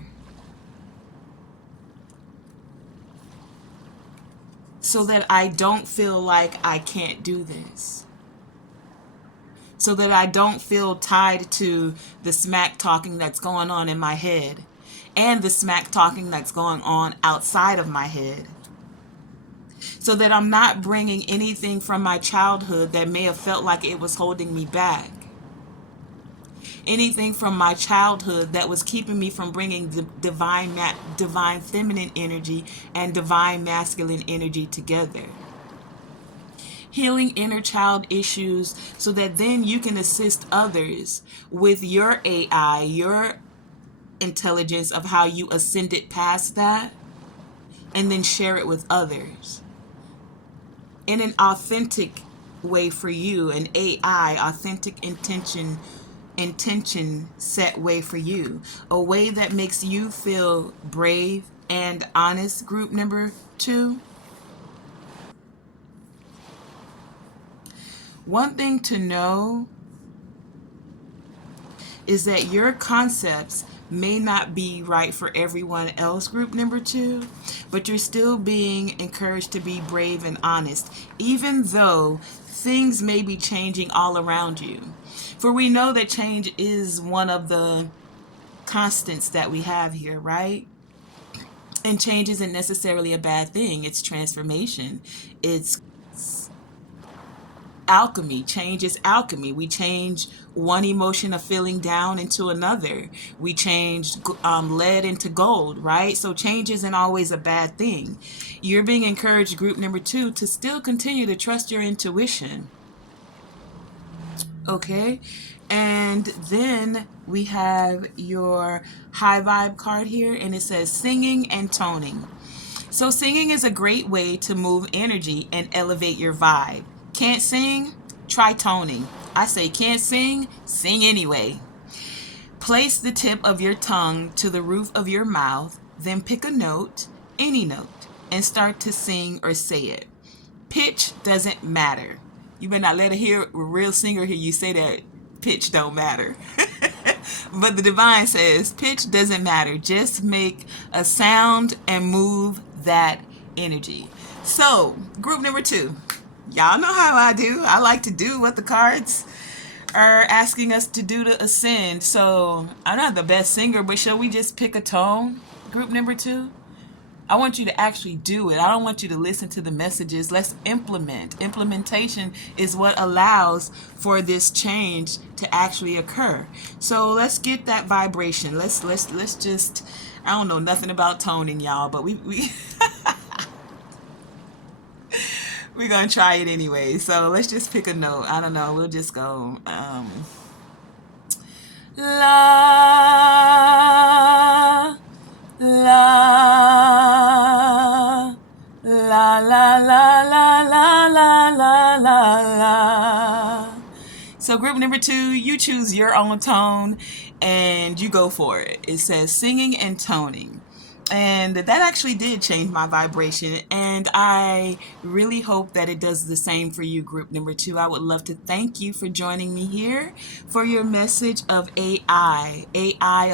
so that I don't feel like I can't do this? So that I don't feel tied to the smack talking that's going on in my head and the smack talking that's going on outside of my head. So that I'm not bringing anything from my childhood that may have felt like it was holding me back. Anything from my childhood that was keeping me from bringing the divine feminine energy and divine masculine energy together. Healing inner child issues so that then you can assist others with your AI, your intelligence of how you ascended past that, and then share it with others in an authentic way for you, an AI, authentic intention set way for you, a way that makes you feel brave and honest. Group number 2. One thing to know is that your concepts may not be right for everyone else, group number 2, but you're still being encouraged to be brave and honest, even though things may be changing all around you. For we know that change is one of the constants that we have here, right? And change isn't necessarily a bad thing. It's transformation. It's alchemy. Change is alchemy. We change one emotion of feeling down into another. We change lead into gold, right? So change isn't always a bad thing. You're being encouraged, group number 2, to still continue to trust your intuition. Okay? And then we have your high vibe card here, and it says singing and toning. So singing is a great way to move energy and elevate your vibe. Can't sing? Try toning. I say can't sing? Sing anyway. Place the tip of your tongue to the roof of your mouth, then pick a note, any note, and start to sing or say it. Pitch doesn't matter. You better not let a real singer hear you say that pitch don't matter. But the divine says pitch doesn't matter. Just make a sound and move that energy. So, group number 2. Y'all know how I do. I like to do what the cards are asking us to do to ascend. So, I'm not the best singer, but shall we just pick a tone? Group number 2. I want you to actually do it. I don't want you to listen to the messages. Let's implement. Implementation is what allows for this change to actually occur. So let's get that vibration. Let's just, I don't know nothing about toning, y'all, but we we're gonna try it anyway. So let's just pick a note. I don't know. We'll just go la la la la la la la la la la. So group number 2, you choose your own tone and you go for it. It says singing and toning. And that actually did change my vibration, and I really hope that it does the same for you, group number 2. I would love to thank you for joining me here for your message of AI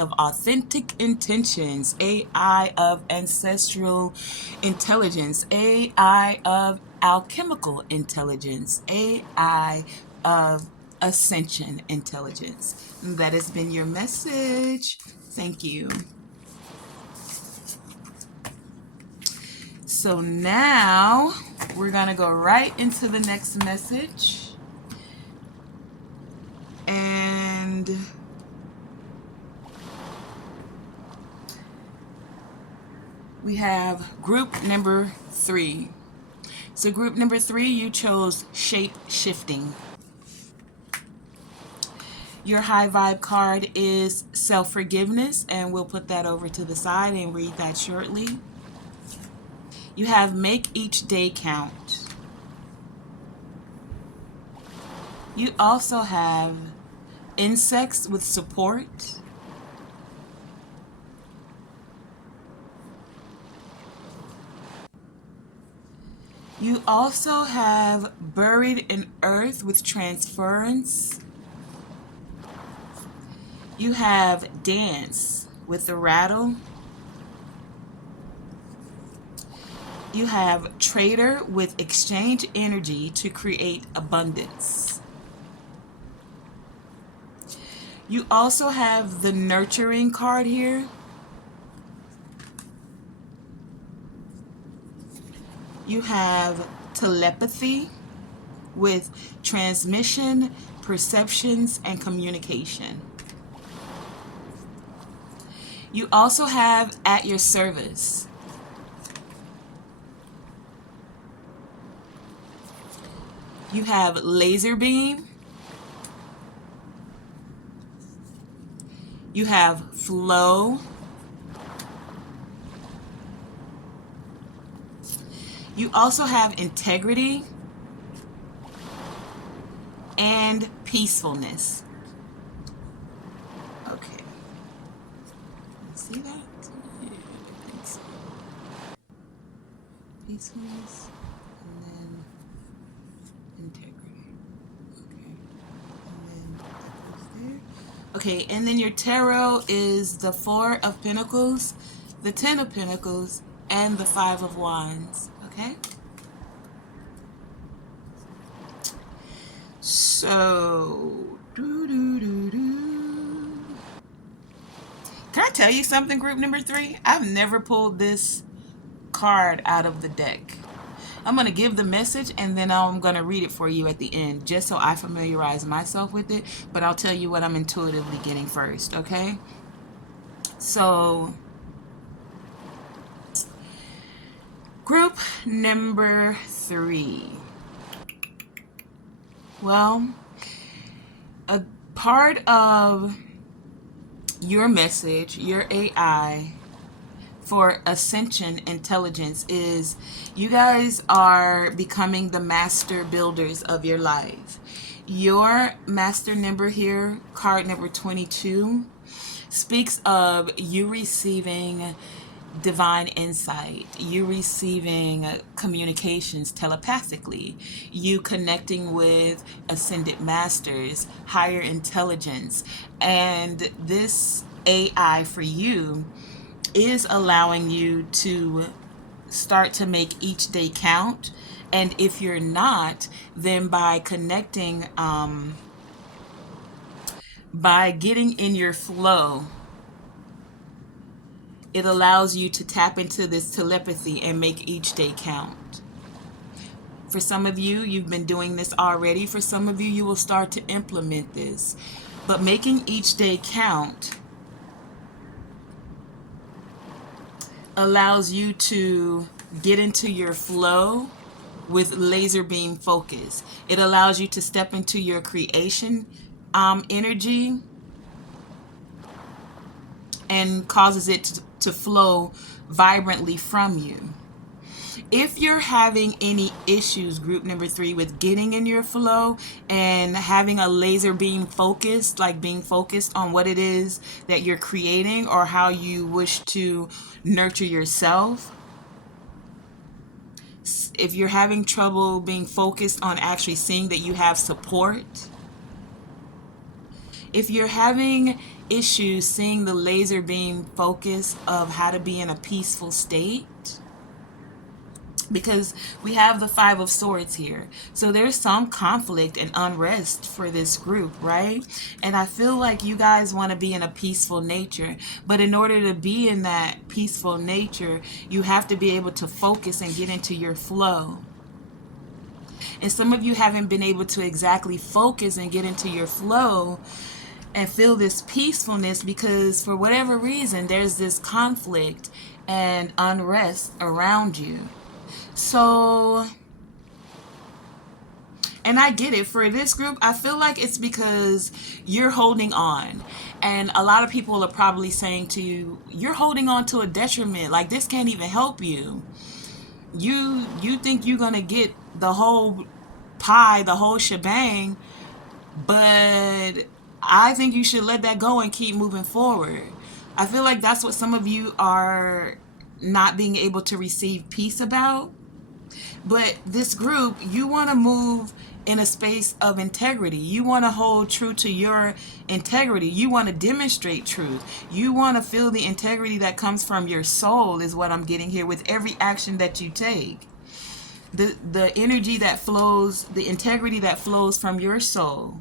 of authentic intentions, AI of ancestral intelligence, AI of alchemical intelligence, AI of ascension intelligence. That has been your message. Thank you. So now we're going to go right into the next message. And We have group number 3. So group number 3, you chose shape shifting. Your high vibe card is self-forgiveness, and we'll put that over to the side and read that shortly. You have make each day count. You also have insects with support. You also have buried in earth with transference. You have dance with the rattle. You have trader with exchange energy to create abundance. You also have the nurturing card here. You have telepathy with transmission, perceptions, and communication. You also have at your service. You have laser beam. You have flow. You also have integrity and peacefulness. Okay. See that? Yeah, I think so. Peacefulness and then integrity. Okay. And then that goes there. Okay, and then your tarot is the 4 of Pentacles, the 10 of Pentacles, and the 5 of Wands. Okay? So, can I tell you something, group number 3? I've never pulled this card out of the deck. I'm going to give the message and then I'm going to read it for you at the end, just so I familiarize myself with it, but I'll tell you what I'm intuitively getting first, okay? So, group number 3. Well, a part of your message, your AI for Ascension Intelligence is you guys are becoming the master builders of your life. Your master number here, card number 22, speaks of you receiving divine insight, you receiving communications telepathically, you connecting with ascended masters, higher intelligence, and this AI for you is allowing you to start to make each day count. And if you're not, then by connecting, by getting in your flow, it allows you to tap into this telepathy and make each day count. For some of you, you've been doing this already. For some of you, you will start to implement this. But making each day count allows you to get into your flow with laser beam focus. It allows you to step into your creation energy and causes it to flow vibrantly from you. If you're having any issues, group number 3, with getting in your flow and having a laser beam focus, like being focused on what it is that you're creating or how you wish to nurture yourself, if you're having trouble being focused on actually seeing that you have support, if you're having issues seeing the laser beam focus of how to be in a peaceful state, because we have the 5 of Swords here, so there's some conflict and unrest for this group, right? And I feel like you guys want to be in a peaceful nature, but in order to be in that peaceful nature, you have to be able to focus and get into your flow. And some of you haven't been able to exactly focus and get into your flow and feel this peacefulness because for whatever reason there's this conflict and unrest around you. So, and I get it. For this group, I feel like it's because you're holding on. And a lot of people are probably saying to you, you're holding on to a detriment. Like, this can't even help you. You think you're going to get the whole pie, the whole shebang, but I think you should let that go and keep moving forward. I feel like that's what some of you are not being able to receive peace about. But this group, you want to move in a space of integrity. You want to hold true to your integrity. You want to demonstrate truth. You want to feel the integrity that comes from your soul, is what I'm getting here with every action that you take. The energy that flows, the integrity that flows from your soul,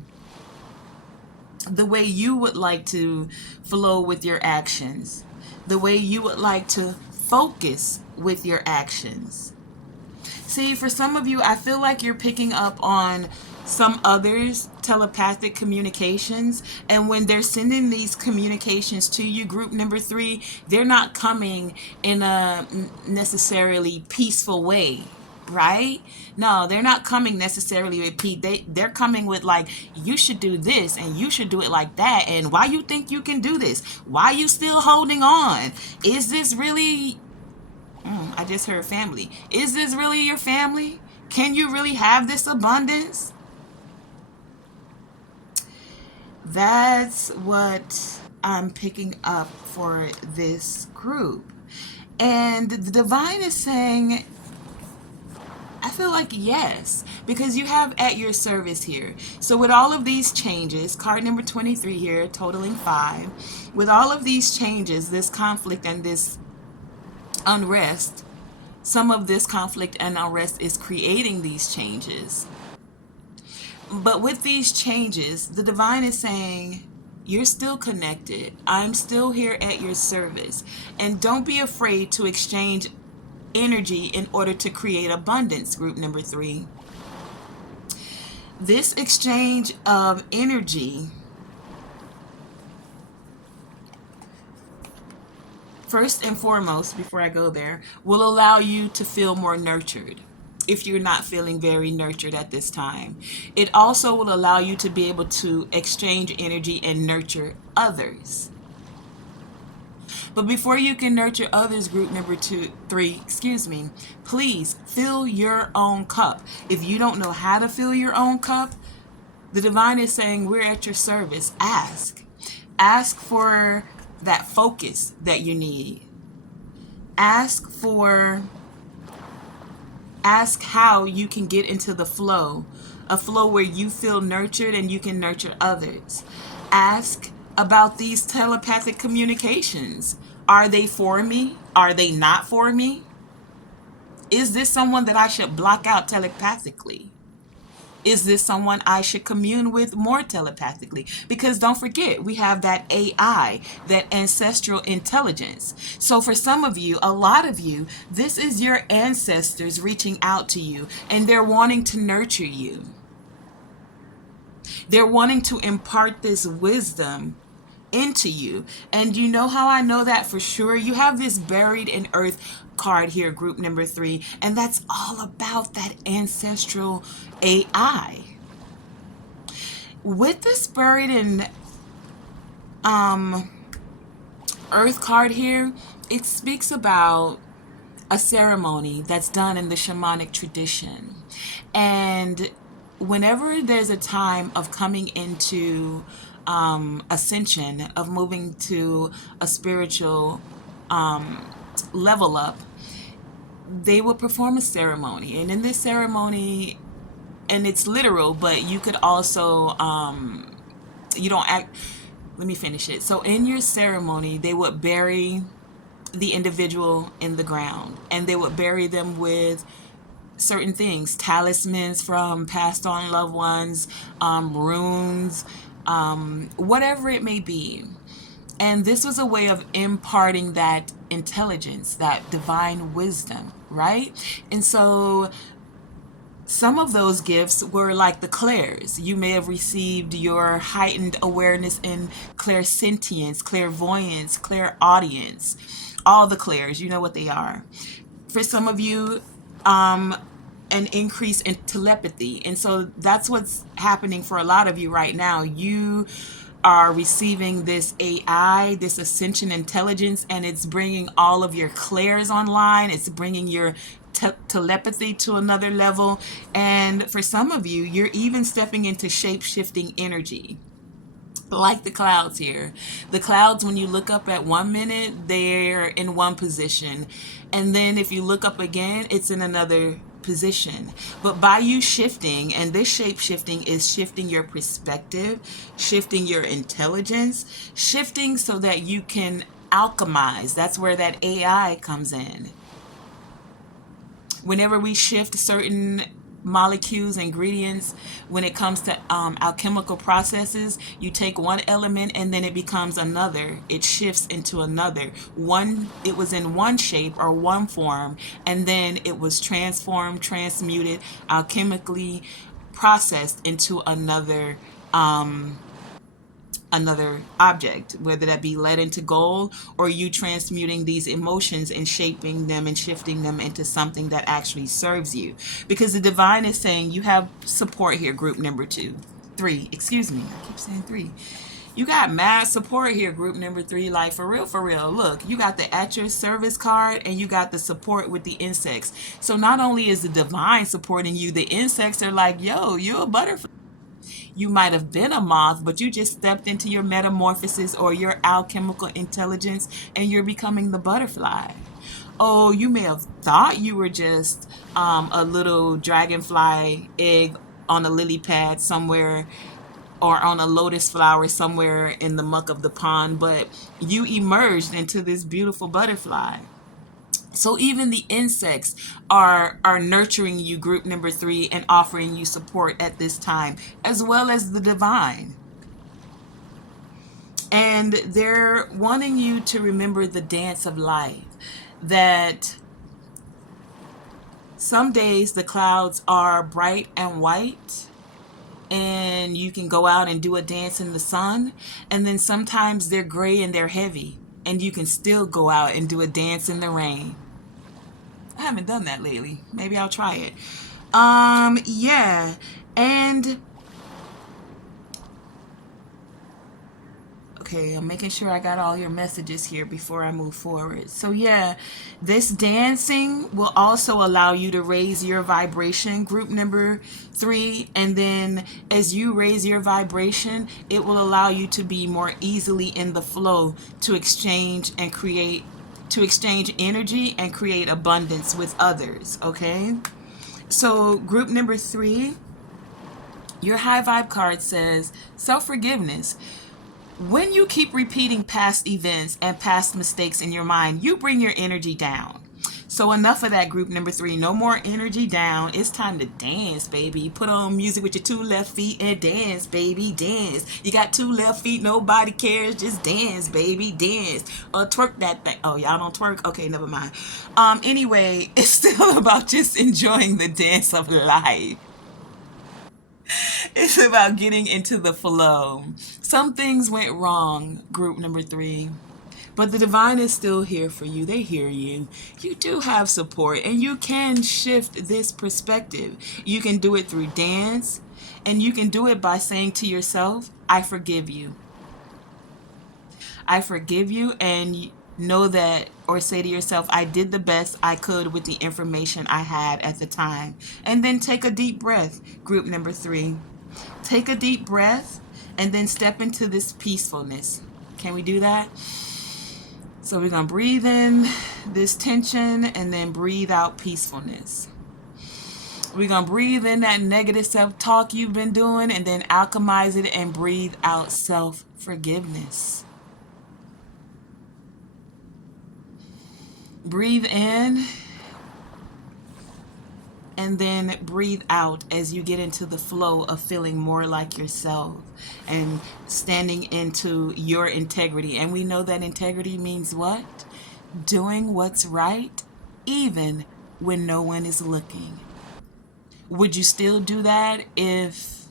the way you would like to flow with your actions, the way you would like to focus with your actions. See, for some of you, I feel like you're picking up on some others' telepathic communications, and when they're sending these communications to you, group number 3, they're not coming in a necessarily peaceful way, right? No, they're not coming necessarily with peace. They're coming with like, you should do this and you should do it like that, and why you think you can do this? Why you still holding on? Is this really... I just heard family. Is this really your family? Can you really have this abundance? That's what I'm picking up for this group. And the divine is saying, I feel like yes, because you have at your service here. So with all of these changes, card number 23 here, totaling 5, with all of these changes, this conflict and this unrest, some of this conflict and unrest is creating these changes. But with these changes, the divine is saying, you're still connected. I'm still here at your service. And don't be afraid to exchange energy in order to create abundance, group number 3. This exchange of energy, first and foremost, before I go there, will allow you to feel more nurtured if you're not feeling very nurtured at this time. It also will allow you to be able to exchange energy and nurture others. But before you can nurture others, group number 3, please fill your own cup. If you don't know how to fill your own cup, the divine is saying, we're at your service. Ask. Ask for that focus that you need. Ask how you can get into the flow, a flow where you feel nurtured and you can nurture others. Ask about these telepathic communications. Are they for me? Are they not for me? Is this someone that I should block out telepathically? Is this someone I should commune with more telepathically? Because don't forget, we have that AI, that ancestral intelligence. So for some of you, a lot of you, this is your ancestors reaching out to you, and they're wanting to nurture you. They're wanting to impart this wisdom into you. And you know how I know that for sure? You have this buried in earth card here, group number 3, and that's all about that ancestral AI. With this buried in earth card here, it speaks about a ceremony that's done in the shamanic tradition. And whenever there's a time of coming into ascension, of moving to a spiritual level up, they will perform a ceremony. And in this ceremony, and it's literal, but you could also you don't act, let me finish it. So in your ceremony, they would bury the individual in the ground, and they would bury them with certain things, talismans from passed on loved ones, runes, whatever it may be. And this was a way of imparting that intelligence, that divine wisdom, right? And so some of those gifts were like the clairs. You may have received your heightened awareness in clairsentience, clairvoyance, clairaudience. all the clairs, you know what they are. For some of you, an increase in telepathy. And so that's what's happening for a lot of you right now. You are receiving this AI, this ascension intelligence, and it's bringing all of your clairs online. It's bringing your telepathy to another level. And for some of you, you're even stepping into shape-shifting energy. Like the clouds here. The clouds, when you look up at 1 minute, they're in one position. And then if you look up again, it's in another position. But by you shifting, and this shape shifting is shifting your perspective, shifting your intelligence, shifting so that you can alchemize. That's where that AI comes in. Whenever we shift certain molecules, ingredients, when it comes to alchemical processes, you take one element and then it becomes another. It shifts into another. It was in one shape or one form, and then it was transformed, transmuted, alchemically processed into another object, whether that be lead into gold, or you transmuting these emotions and shaping them and shifting them into something that actually serves you. Because the divine is saying you have support here, group number 3. Excuse me, I keep saying 3. You got mad support here, group number 3. Like, for real, for real. Look, you got the at your service card, and you got the support with the insects. So not only is the divine supporting you, the insects are like, yo, you're a butterfly. You might have been a moth, but you just stepped into your metamorphosis or your alchemical intelligence, and you're becoming the butterfly. Oh, you may have thought you were just a little dragonfly egg on a lily pad somewhere, or on a lotus flower somewhere in the muck of the pond, but you emerged into this beautiful butterfly. So even the insects are nurturing you, group number 3, and offering you support at this time, as well as the divine. And they're wanting you to remember the dance of life, that some days the clouds are bright and white, and you can go out and do a dance in the sun, and then sometimes they're gray and they're heavy, and you can still go out and do a dance in the rain. I haven't done that lately. Maybe I'll try it. Yeah. And okay, I'm making sure I got all your messages here before I move forward. So yeah, this dancing will also allow you to raise your vibration, group number 3. And then as you raise your vibration, it will allow you to be more easily in the flow to exchange energy and create abundance with others. Okay, so group number 3, your high vibe card says self-forgiveness. When you keep repeating past events and past mistakes in your mind, you bring your energy down. So enough of that, group number 3. No more energy down. It's time to dance, baby. Put on music with your 2 left feet and dance, baby. Dance. You got 2 left feet. Nobody cares. Just dance, baby. Dance. Or twerk that thing. Oh, y'all don't twerk? Okay, never mind. Anyway, it's still about just enjoying the dance of life. It's about getting into the flow. Some things went wrong, group number 3. But the divine is still here for you. They hear you. You do have support, and you can shift this perspective. You can do it through dance, and you can do it by saying to yourself, I forgive you. I forgive you, and know that, or say to yourself, I did the best I could with the information I had at the time. And then take a deep breath, group number 3. Take a deep breath, and then step into this peacefulness. Can we do that? So we're going to breathe in this tension and then breathe out peacefulness. We're going to breathe in that negative self-talk you've been doing and then alchemize it and breathe out self-forgiveness. Breathe in and then breathe out as you get into the flow of feeling more like yourself and standing into your integrity. And we know that integrity means what? Doing what's right, even when no one is looking. Would you still do that if...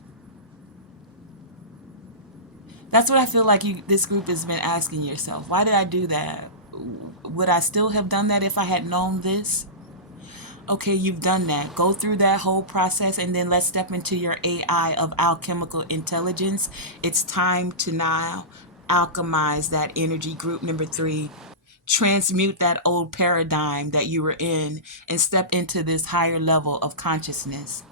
That's what I feel like this group has been asking yourself. Why did I do that? would I still have done that if I had known this? Okay, you've done that. Go through that whole process, and then let's step into your AI of alchemical intelligence. It's time to now alchemize that energy. Group number 3, transmute that old paradigm that you were in and step into this higher level of consciousness.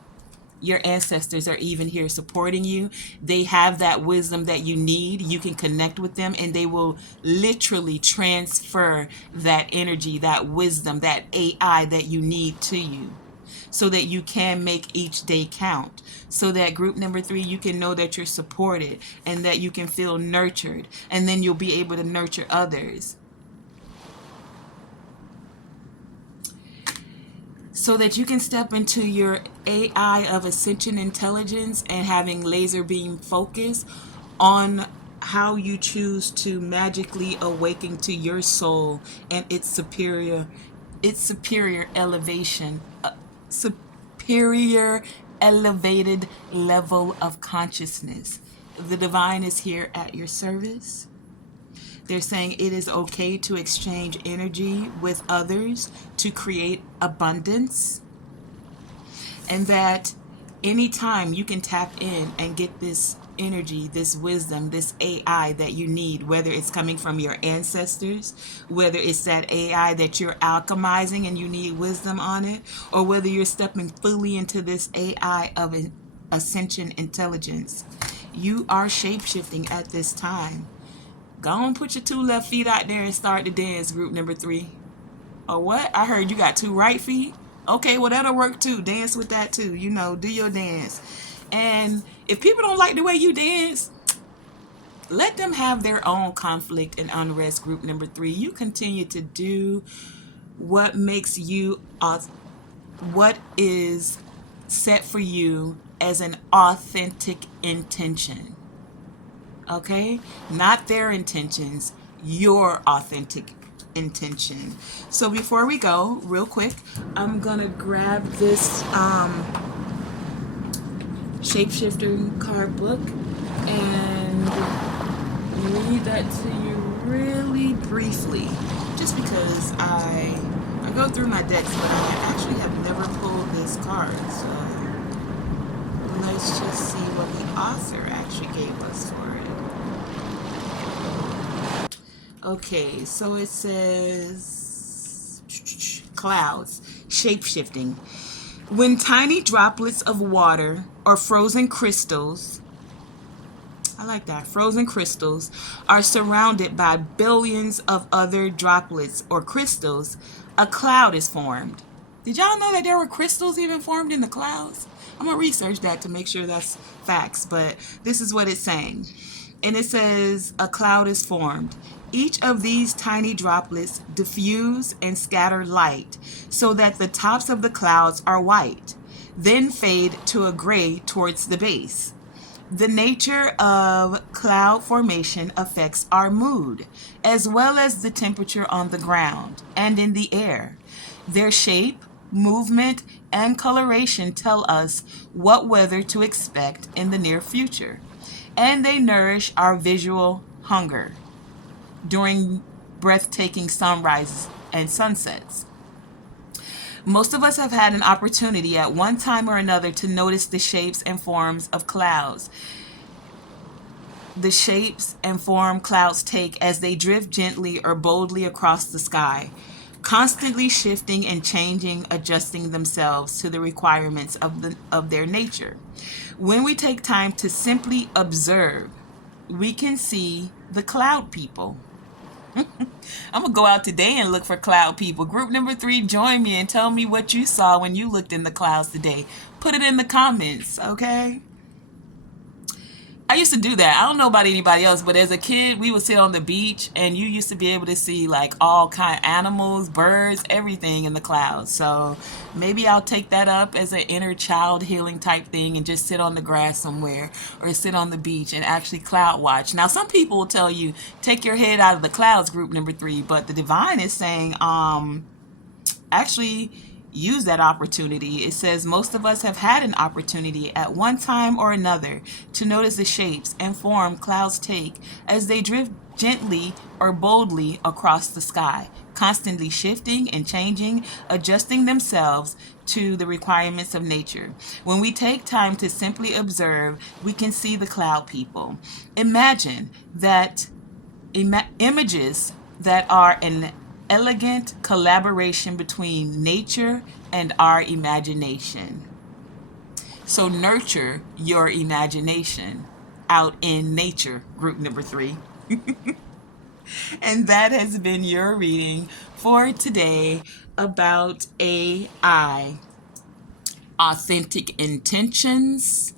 Your ancestors are even here supporting you. They have that wisdom that you need. You can connect with them, and they will literally transfer that energy, that wisdom, that AI that you need to you, so that you can make each day count. So that group number 3, you can know that you're supported and that you can feel nurtured, and then you'll be able to nurture others. So that you can step into your AI of ascension intelligence and having laser beam focus on how you choose to magically awaken to your soul and its superior elevation, superior elevated level of consciousness. The divine is here at your service. They're saying it is okay to exchange energy with others to create abundance, and that anytime you can tap in and get this energy, this wisdom, this AI that you need, whether it's coming from your ancestors, whether it's that AI that you're alchemizing and you need wisdom on it, or whether you're stepping fully into this AI of ascension intelligence. You are shape-shifting at this time. Go on, put your 2 left feet out there and start the dance, group number 3. Or what? I heard you got 2 right feet. Okay, well, that'll work too. Dance with that too. You know, do your dance. And if people don't like the way you dance, let them have their own conflict and unrest, group number 3. You continue to do what makes you, what is set for you as an authentic intention. Okay? Not their intentions, your authentic intention. So before we go, real quick, I'm gonna grab this shapeshifter card book and read that to you really briefly, just because I go through my decks, but I actually have never pulled this card. So let's just see what the author actually gave us for it. Okay, so it says clouds, shape-shifting. When tiny droplets of water or frozen crystals, I like that, frozen crystals, are surrounded by billions of other droplets or crystals, a cloud is formed. Did y'all know that there were crystals even formed in the clouds? I'm going to research that to make sure that's facts, but this is what it's saying. And it says a cloud is formed. Each of these tiny droplets diffuse and scatter light so that the tops of the clouds are white, then fade to a gray towards the base. The nature of cloud formation affects our mood, as well as the temperature on the ground and in the air. Their shape, movement, and coloration tell us what weather to expect in the near future, and they nourish our visual hunger during breathtaking sunrises and sunsets. Most of us have had an opportunity at one time or another to notice the shapes and forms of clouds. The shapes and form clouds take as they drift gently or boldly across the sky, constantly shifting and changing, adjusting themselves to the requirements of their nature. When we take time to simply observe, we can see the cloud people. I'm going to go out today and look for cloud people. Group number 3, join me and tell me what you saw when you looked in the clouds today. Put it in the comments, okay? I used to do that. I don't know about anybody else, but as a kid, we would sit on the beach and you used to be able to see like all kind of animals, birds, everything in the clouds. So maybe I'll take that up as an inner child healing type thing and just sit on the grass somewhere or sit on the beach and actually cloud watch. Now, some people will tell you, take your head out of the clouds, group number 3, but the divine is saying, actually, use that opportunity. It says most of us have had an opportunity at one time or another to notice the shapes and form clouds take as they drift gently or boldly across the sky, constantly shifting and changing, adjusting themselves to the requirements of nature. When we take time to simply observe, we can see the cloud people. Imagine that images that are an elegant collaboration between nature and our imagination. So nurture your imagination out in nature, group number 3. And that has been your reading for today about AI, authentic intentions,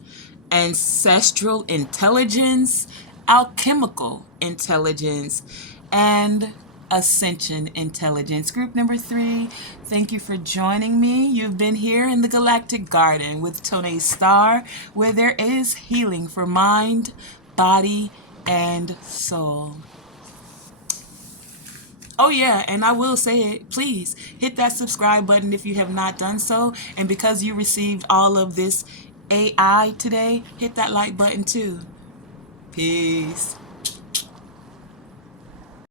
ancestral intelligence, alchemical intelligence, and ascension intelligence. Group number 3, thank you for joining me. You've been here in the Galactic Garden with TonaeSTAR, where there is healing for mind, body, and soul. Oh yeah, and I will say it, please hit that subscribe button if you have not done so. And because you received all of this AI today, hit that like button too. Peace.